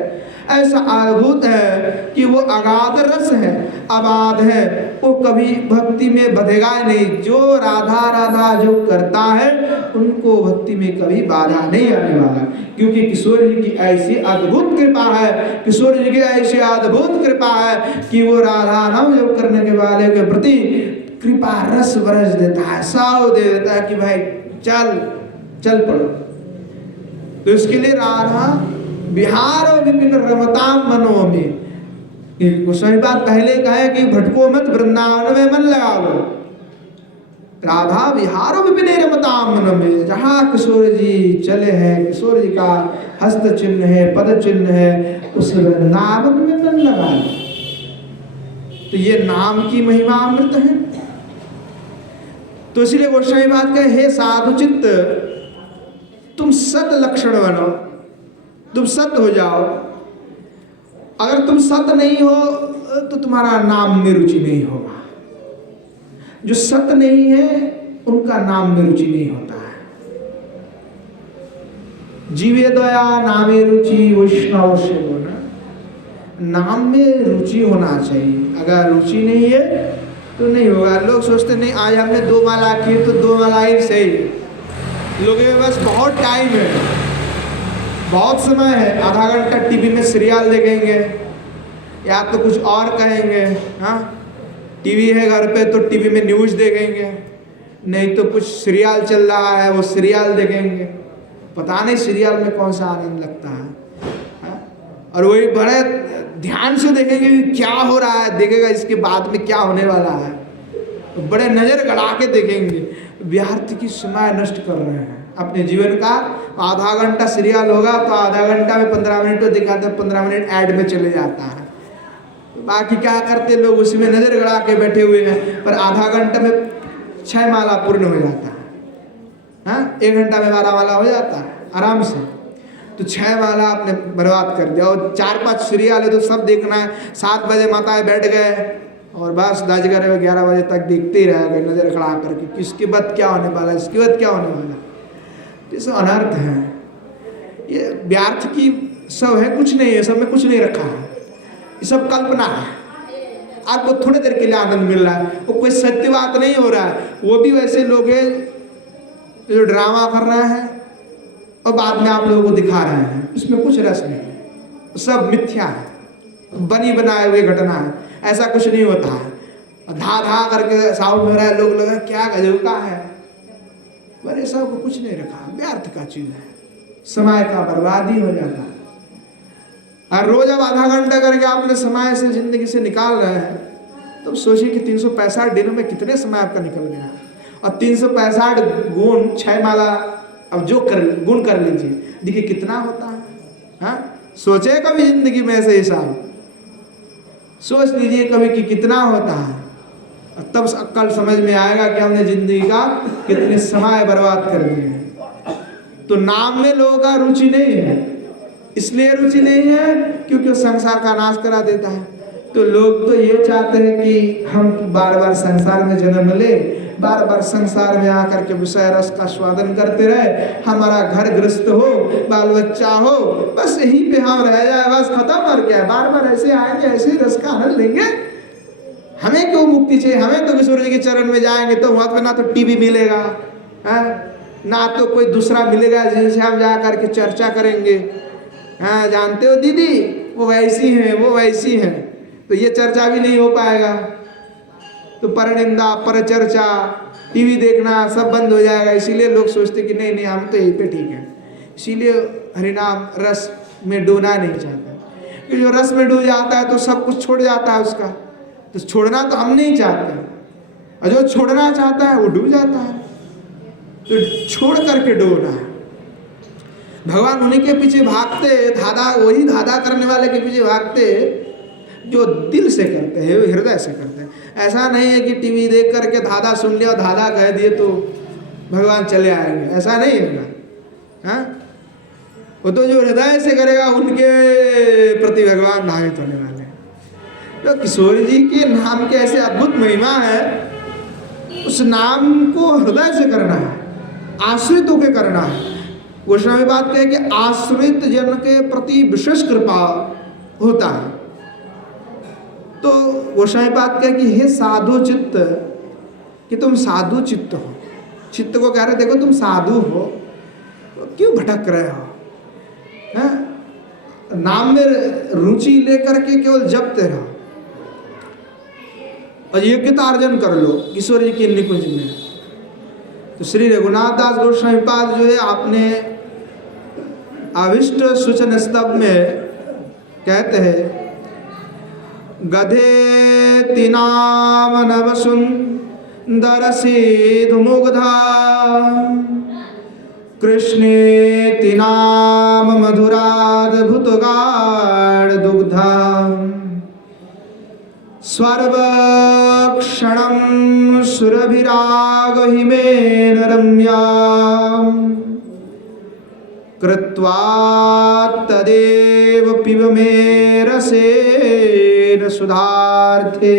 ऐसा अद्भुत है कि वो अगाध रस है, अबाध है, वो कभी भक्ति में बधेगा नहीं। जो राधा राधा जो करता है उनको भक्ति में कभी बाधा नहीं आने वाला, क्योंकि किशोर जी की ऐसी अद्भुत कृपा है, किशोर जी की ऐसी अद्भुत कृपा है कि वो राधा नाम जप करने के वाले के प्रति कृपा रस बरस देता है, साव दे देता है कि भाई चल पड़ो। तो इसके लिए राधा बिहार विपिन रमताम मनो में, सही बात पहले कहे कि भटको मत, वृंदावन में मन लगा लो। राधा बिहार विपिन रमताम मन में, जहाँ किशोर जी चले हैं, किशोर जी का हस्त चिन्ह है, पद चिन्ह है, उस वृंदावन में मन लगा लो। तो ये नाम की महिमा अमृत है। तो इसलिए गोस्वामी बात कहे, हे साधु चित्त तुम सत लक्षण बनो, तुम सत हो जाओ। अगर तुम सत नहीं हो तो तुम्हारा नाम में रुचि नहीं होगा। जो सत नहीं है उनका नाम में रुचि नहीं होता है। जीवे दया नामे रुचि वैष्णव से होना, नाम में रुचि होना चाहिए। अगर रुचि नहीं है तो नहीं होगा। लोग सोचते नहीं आज हमने 2 माला की तो 2 माला ही सही है। लोगों के पास बहुत टाइम है, बहुत समय है, आधा घंटा टीवी में सीरियल देखेंगे या तो कुछ और कहेंगे। हाँ, टीवी है घर पे तो टीवी में न्यूज़ देखेंगे, नहीं तो कुछ सीरियल चल रहा है वो सीरियल देखेंगे। पता नहीं सीरियल में कौन सा आनंद लगता है। हाँ? और वही बड़े ध्यान से देखेंगे कि क्या हो रहा है, देखेगा इसके बाद में क्या होने वाला है, तो बड़े नज़र गड़ा के देखेंगे। व्यर्थ की समय नष्ट कर रहे हैं अपने जीवन का। आधा घंटा सीरियल होगा तो आधा घंटा में 15 मिनट तो दिखाते हैं, 15 मिनट ऐड में चले जाता है। बाकी क्या करते लोग, उसी में नजर गड़ा के बैठे हुए हैं, पर आधा घंटा में 6 माला पूर्ण हो जाता है। हाँ, 1 घंटा में 12 माला हो जाता है आराम से। तो 6 माला आपने बर्बाद कर दिया। और 4-5 सीरियल है तो सब देखना है। 7 बजे माताएं बैठ गए और बस 10-11 बजे तक देखते ही रह गए नजर खड़ा करके, किसके बाद क्या होने वाला है, इसके बाद क्या होने वाला है। ये सब अनर्थ है, ये व्यर्थ की सब है, कुछ नहीं है, सब में कुछ नहीं रखा है, ये सब कल्पना है। आपको थोड़ी देर के लिए आनंद मिल रहा है, वो कोई सत्य बात नहीं हो रहा है। वो भी वैसे लोग हैं जो ड्रामा कर रहे हैं और बाद में आप लोगों को दिखा रहे हैं, उसमें कुछ रस नहीं है, सब मिथ्या है, बनी बनाए हुए घटना है। ऐसा कुछ नहीं होता है। धा धा करके साउंड हो रहा है, लोग लगा क्या गजब का है, पर सब को कुछ नहीं रखा, व्यर्थ का चीज है, समय का बर्बादी हो जाता है। और रोज अब आधा घंटा करके आपने समय से जिंदगी से निकाल रहे हैं, तो सोचिए कि 365 दिनों में कितने समय आपका निकल गया। और 365 गुण 6 माला अब जो गुण कर लीजिए, देखिए कितना होता है। हाँ, सोचे कभी जिंदगी में ऐसे हिसाब सोच लीजिए कभी कि कितना होता है, और तब अक्ल समझ में आएगा कि हमने जिंदगी का कितने समय बर्बाद कर दिए हैं। तो नाम में लोगों का रुचि नहीं है, इसलिए रुचि नहीं है क्योंकि वो संसार का नाश करा देता है। तो लोग तो ये चाहते हैं कि हम बार बार संसार में जन्म ले, बार बार संसार में आकर के विषय रस का स्वादन करते रहे, हमारा घर गृहस्थ हो, बाल बच्चा हो, बस यहीं पे हम रह जाए, बस खत्म। और क्या, बार बार ऐसे आएंगे, ऐसे रस का आनंद लेंगे। हमें क्यों मुक्ति चाहिए? हमें तो किशोर जी के चरण में जाएंगे तो वहां पे ना तो टीवी मिलेगा, ना तो कोई दूसरा मिलेगा जिनसे हम जा करके चर्चा करेंगे। हाँ, जानते हो दीदी वो वैसी हैं, वो वैसी हैं, तो ये चर्चा भी नहीं हो पाएगा। तो परनिंदा, परचर्चा, टीवी देखना सब बंद हो जाएगा। इसीलिए लोग सोचते कि नहीं नहीं हम तो यहीं पे ठीक है। इसीलिए हरिनाम रस में डूबना नहीं चाहता, क्योंकि जो रस में डूब जाता है तो सब कुछ छोड़ जाता है उसका। तो छोड़ना तो हम नहीं चाहते, और जो छोड़ना चाहता है वो डूब जाता है। तो छोड़ करके डूबना है। भगवान उन्हीं के पीछे भागते, धाधा, वही धाधा करने वाले के पीछे भागते जो दिल से करते हैं, हृदय से करते हैं। ऐसा नहीं है कि टीवी देख करके धाधा सुन लिया, धाधा कह दिए तो भगवान चले आएंगे, ऐसा नहीं होगा। हाँ, वो तो जो हृदय से करेगा उनके प्रति भगवान धावित होने वाले हैं। तो किशोर जी के नाम के ऐसे अद्भुत महिमा है, उस नाम को हृदय से करना है। आश्रित होकर करना है। गोस्वामी बात कहे कि आश्रित जन के प्रति विशेष कृपा होता है। तो गोस्वामी बात कहे कि हे साधु चित्त, कि तुम साधु चित्त हो। चित्त को कह रहे देखो तुम साधु हो, तो क्यों भटक रहे हो, हैं? नाम में रुचि लेकर के केवल जपते रहो और योग्यता अर्जन कर लो किशोर जी के निकुंज में। तो श्री रघुनाथ दास गोस्वामी पाद जो है आपने अभिष्ट सूचन स्तव में कहते हैं, गधे तिनाम नव सुंदर सिद्ध मुग्धा, कृष्णे तिनाम मधुराद्भुत गाढ़ दुग्धा, स्वर्वक्षणं सुरभिराग हिमेन रम्या, कृत्वा तदेव पिब मे रसेन सुधार्थे।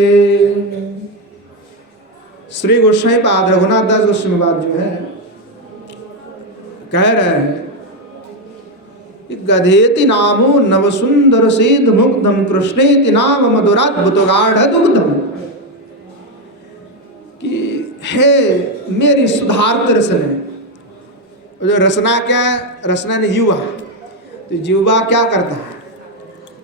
श्री गोस्वामी पाद रघुनाथ दास गोस्वामी पाद जो है कह रहे हैं, गधेति नामो नव सुंदर सिद्ध मुग्धम, कृष्णेति नाम मधुराद्भुत गाढ़ दुग्धम, कि हे मेरी सुधार्थ रसने। जो रसना क्या है, रसना ने युवा, तो युवा क्या करता है,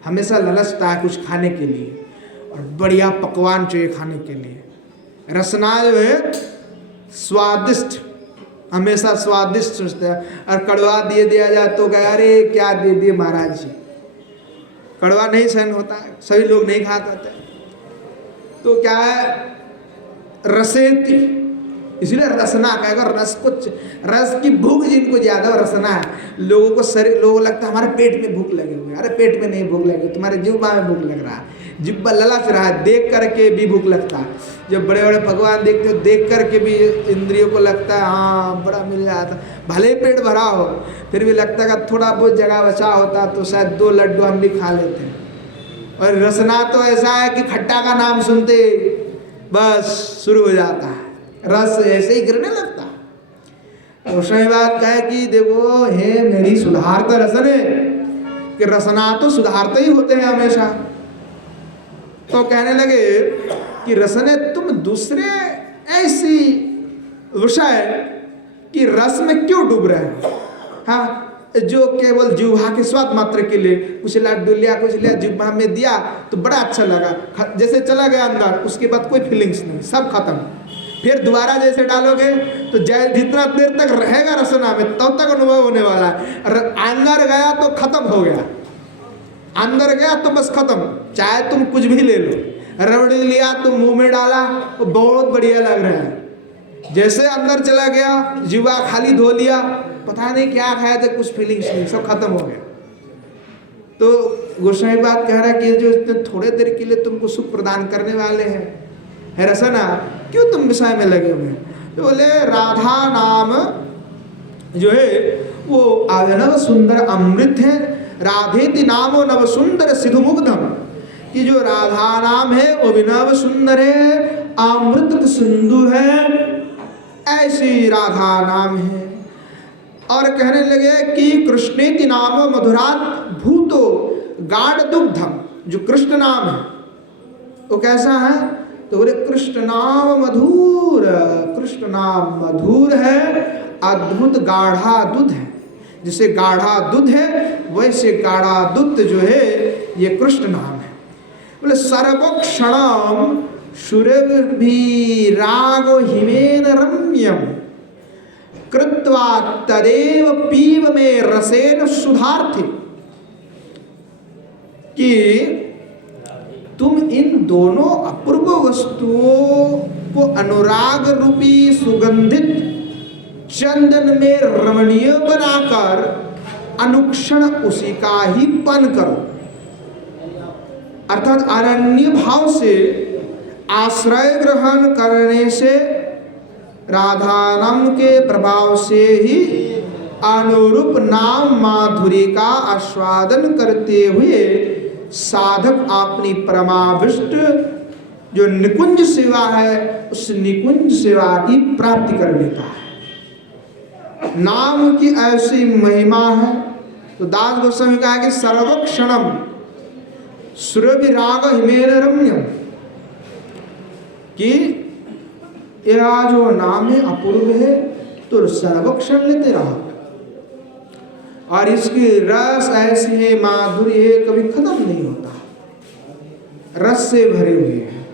हमेशा ललचता है कुछ खाने के लिए और बढ़िया पकवान चाहिए खाने के लिए। रसना जो है स्वादिष्ट, हमेशा स्वादिष्ट सोचते हैं, और कड़वा दिए दिया जाए तो कहे अरे क्या दे दिए महाराज जी, कड़वा नहीं सहन होता है, सभी लोग नहीं खा पाते। तो क्या है, रसेती, इसलिए रसना का, अगर रस को, रस की भूख जिनको ज्यादा रसना है, लोगों को शरीर, लोगों को लगता है हमारे पेट में भूख लगे हुए, अरे पेट में नहीं भूख लगी, तुम्हारे जिह्वा में भूख लग रहा है, जिह्वा ललच रहा है, देख करके भी भूख लगता है। जब बड़े बड़े भगवान देखते हो, देख करके भी इंद्रियों को लगता है हाँ बड़ा मिल जाता, भले ही पेट भरा हो फिर भी लगता है थोड़ा बहुत जगह बचा होता तो शायद 2 लड्डू हम भी खा लेते हैं। और रसना तो ऐसा है कि खट्टा का नाम सुनते बस शुरू हो जाता है, रस ऐसे ही गिरने लगता है। उसमें बात कहे कि देखो हे मेरी सुधारता रसने, कि रसना तो सुधारते ही होते हैं हमेशा। तो कहने लगे कि रसने तुम दूसरे ऐसी विषय कि रस में क्यों डूब रहे हो, हाँ, जो केवल जिह्वा के स्वाद मात्र के लिए कुछ लड्डू लिया, कुछ लिया, जिह्वा में दिया तो बड़ा अच्छा लगा, जैसे चला गया अंदर, उसके बाद कोई फीलिंग्स नहीं, सब खत्म। फिर दोबारा जैसे डालोगे तो जितना देर तक रहेगा रसना में तब तक अनुभव होने वाला है। अंदर गया तो खत्म हो गया, अंदर गया तो बस खत्म। चाहे तुम कुछ भी ले लो, रबड़ी लिया तो मुंह में डाला तो बहुत बढ़िया लग रहा है, जैसे अंदर चला गया जीवा खाली धो लिया, पता नहीं क्या खाया था, कुछ फीलिंग्स नहीं, सब खत्म हो गया। तो गोस्वामी बात कह रहा है कि जो इतने थोड़े देर के लिए तुमको सुख प्रदान करने वाले हैं, है रसना, क्यों तुम विषय में लगे हुए हैं। तो बोले राधा नाम जो है वो अभिनव सुंदर अमृत है, राधेति नामो नव सुंदर सिद्ध मुग्धम, कि जो राधा नाम है वो विनव सुंदर है, अमृत सिंधु है, ऐसी राधा नाम है। और कहने लगे कि कृष्णेति नामो मधुरात भूतो गाढ़ दुग्धम, जो कृष्ण नाम है वो कैसा है, तो बोले कृष्ण नाम मधुर, कृष्ण नाम मधुर है, अद्भुत गाढ़ा दूध है, जैसे गाढ़ा दूध है वैसे गाढ़ा दूध जो है ये कृष्ण नाम है। बोले सर्वक्षणम सुरभिराग हिमेन रम्यम, कृत्वा तदेव पीव में रसेन सुधार्थे, कि तुम इन दोनों अपूर्व वस्तुओं को अनुराग रूपी सुगंधित चंदन में रमणीय बनाकर अनुक्षण उसी का ही पान करो, अर्थात अनन्य भाव से आश्रय ग्रहण करने से राधानाम के प्रभाव से ही अनुरूप नाम माधुरी का आस्वादन करते हुए साधक अपनी परमाविष्ट जो निकुंज सेवा है उस निकुंज सेवा की प्राप्ति कर लेता है। नाम की ऐसी महिमा है। तो दास गोस्वामी कहा कि सर्वक्षणम सुरभि राग हिमेन रम्यम, कि यह जो नाम है अपूर्व है तो सर्वक्षण लेते रहा, और इसकी रस ऐसी है, माधुर्य है, कभी खत्म नहीं होता, रस से भरे हुए हैं।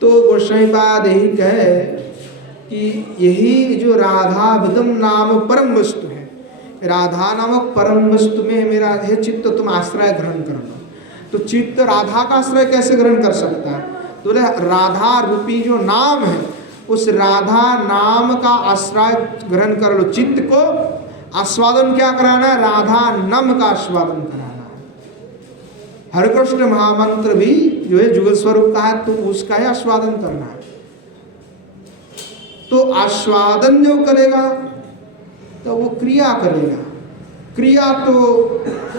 तो गोसाईपाद यही कहे कि यही जो राधा विदम नाम परम वस्तु है, राधा नामक परम वस्तु में मेरा है चित्त, तुम आश्रय ग्रहण करना। तो चित्त राधा का आश्रय कैसे ग्रहण कर सकता है? तो राधा रूपी जो नाम है, उस राधा नाम का आश्रय ग्रहण कर लो। चित्त को आस्वादन क्या कराना है? राधा नाम का आस्वादन कराना है। हरे कृष्ण महामंत्र भी जो है जुगल स्वरूप का है, तो उसका ही आस्वादन करना है। तो आस्वादन जो करेगा तो वो क्रिया करेगा, क्रिया तो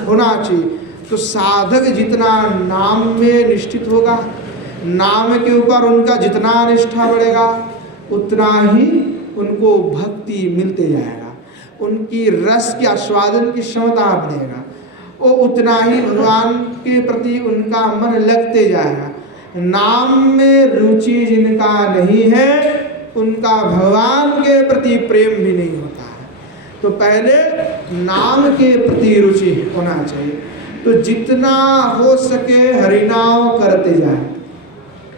होना चाहिए। तो साधक जितना नाम में निष्ठित होगा, नाम के ऊपर उनका जितना निष्ठा बढ़ेगा, उतना ही उनको भक्ति मिलते जाएगा, उनकी रस की आस्वादन की क्षमता बढ़ेगा, वो उतना ही भगवान के प्रति उनका मन लगते जाएगा। नाम में रुचि जिनका नहीं है, उनका भगवान के प्रति प्रेम भी नहीं होता है। तो पहले नाम के प्रति रुचि होना चाहिए। तो जितना हो सके हरिनाम करते जाए,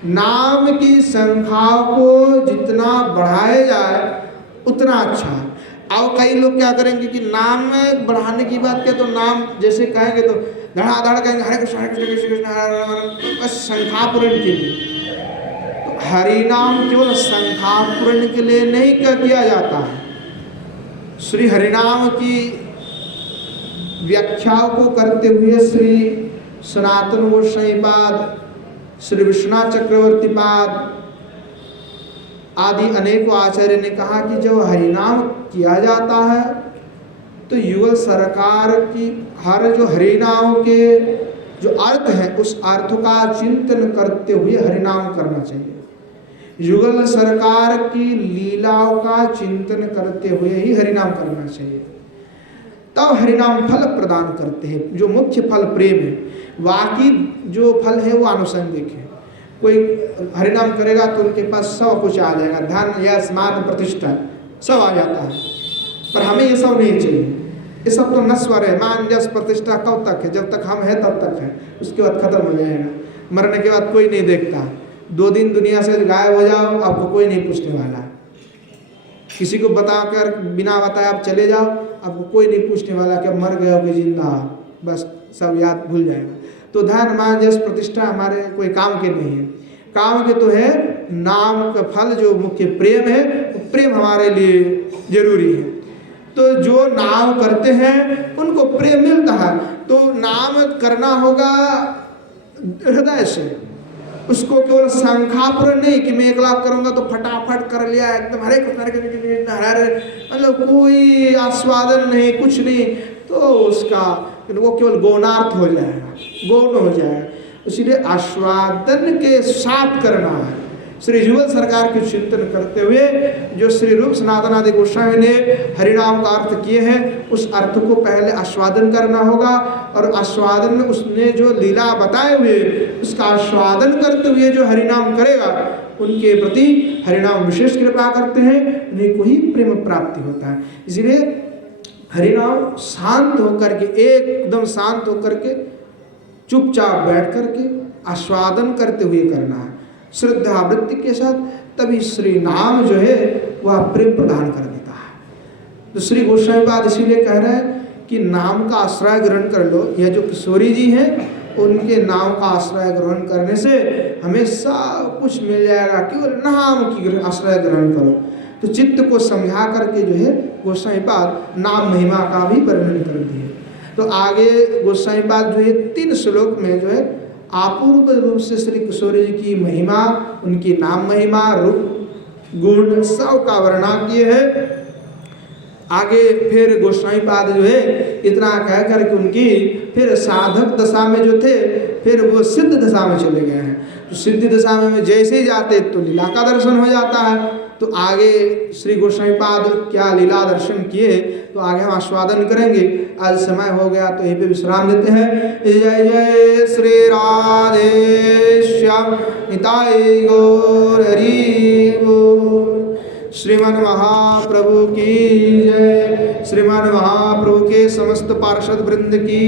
नाम की संख्या को जितना बढ़ाया जाए उतना अच्छा है। अब कई लोग क्या करेंगे कि नाम में बढ़ाने की बात क्या, तो नाम जैसे कहेंगे तो धड़ाधड़ कहेंगे हरे कृष्ण हरे कृष्ण कृष्ण कृष्ण, बस संख्या पूर्ण के लिए। तो हरिनाम केवल संख्या पूर्ण के लिए नहीं किया जाता है। श्री हरिनाम की व्याख्याओं को करते हुए श्री सनातन गोसाईपाद, श्री विश्वनाथ चक्रवर्ती पाद आदि अनेकों आचार्य ने कहा कि जब हरिनाम किया जाता है तो युगल सरकार की हर जो हरिनाम के जो अर्थ है उस अर्थ का चिंतन करते हुए हरिनाम करना चाहिए। युगल सरकार की लीलाओं का चिंतन करते हुए ही हरिनाम करना चाहिए, तब हरिनाम फल प्रदान करते हैं। जो मुख्य फल प्रेम है, बाकी जो फल है वो आनुषंगिक है। कोई हरिनाम करेगा तो उनके पास सब कुछ आ जाएगा, धन यश मान प्रतिष्ठा सब आ जाता है, पर हमें ये सब नहीं चाहिए। ये सब तो नश्वर है। मान यश प्रतिष्ठा कब तक है? जब तक हम हैं तब तक है, उसके बाद खत्म हो जाएगा। मरने के बाद कोई नहीं देखता। 2 दिन दुनिया से गायब हो जाओ, आपको कोई नहीं पूछने वाला। किसी को बताकर बिना बताए आप चले जाओ, आपको कोई नहीं पूछने वाला कि मर गए हो कि जिंदा, बस सब याद भूल जाएगा। तो धन मान यश प्रतिष्ठा हमारे कोई काम के नहीं है। काम के तो है नाम का फल जो मुख्य प्रेम है, प्रेम हमारे लिए जरूरी है। तो जो नाम करते हैं उनको प्रेम मिलता है। तो नाम करना होगा हृदय से, उसको केवल संख्यापूर्ण नहीं कि मैं 1 लाख करूंगा तो फटाफट कर लिया एकदम हरे कृष्ण हरे कृष्ण हरे, मतलब कोई आस्वादन नहीं, कुछ नहीं, तो उसका वो केवल गौणार्थ हो जाएगा, गौण हो जाएगा। इसीलिए आस्वादन के साथ करना है। श्री युगल सरकार के चिंतन करते हुए जो श्री रूप सनातन आदि गोस्वामी ने हरिनाम का अर्थ किए हैं, उस अर्थ को पहले आस्वादन करना होगा, और आस्वादन में उसने जो लीला बताए हुए उसका आस्वादन करते हुए जो हरिनाम करेगा उनके प्रति हरिनाम विशेष कृपा करते हैं, उन्हीं को ही प्रेम प्राप्ति होता है। इसलिए हरिनाम शांत होकर के, एकदम शांत होकर के, चुपचाप बैठ करके आस्वादन करते हुए करना है, श्रद्धा वृत्ति के साथ। तभी श्री नाम जो है वह प्रेम प्रदान कर देता है। तो श्री गोस्वामीपाद इसीलिए कह रहे हैं कि नाम का आश्रय ग्रहण कर लो। यह जो किशोरी जी हैं उनके नाम का आश्रय ग्रहण करने से हमें सब कुछ मिल जाएगा, केवल नाम की आश्रय ग्रहण करो। तो चित्त को समझा करके जो है गोस्वामीपाद नाम महिमा का भी वर्णन कर दिए। तो आगे गोस्वामीपाद जो है 3 श्लोक में जो है अपूर्व रूप से श्री किशोरी जी की महिमा, उनकी नाम महिमा, रूप गुण सब का वर्णन किए हैं। आगे फिर गोस्वामीपाद जो है इतना कह कर के उनकी फिर साधक दशा में जो थे फिर वो सिद्ध दशा में चले गए हैं। तो सिद्ध दशा में जैसे ही जाते तो लीला का दर्शन हो जाता है। तो आगे श्री गोस्वामी पाद क्या लीला दर्शन किए तो आगे हम आस्वादन करेंगे। आज समय हो गया तो यहीं पे विश्राम देते हैं। जय जय श्री राधे श्याम निताई गौर हरि बोल। श्रीमन महाप्रभु की जय। श्रीमन महाप्रभु के समस्त पार्षद वृंद की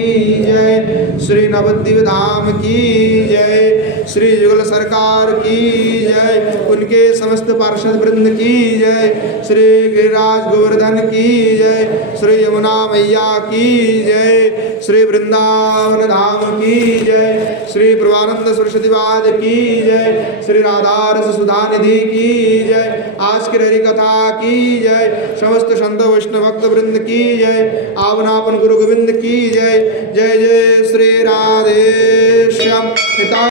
जय। श्री नवद्वीप धाम की जय। श्री युगल सरकार की जय। उनके समस्त पार्षद वृंद की जय। श्री गिरिराज गोवर्धन की जय। श्री यमुना मैया की जय। श्री वृंदावन धाम की जय। श्री प्रभानंद सरस्वती वाद की जय। श्री राधारस सुधा निधि की जय। आज की हरि कथा की जय। समस्त संत वैष्णव भक्त वृंद की जय। आवनापन गुरु गोविंद की जय। जय जय श्री राधे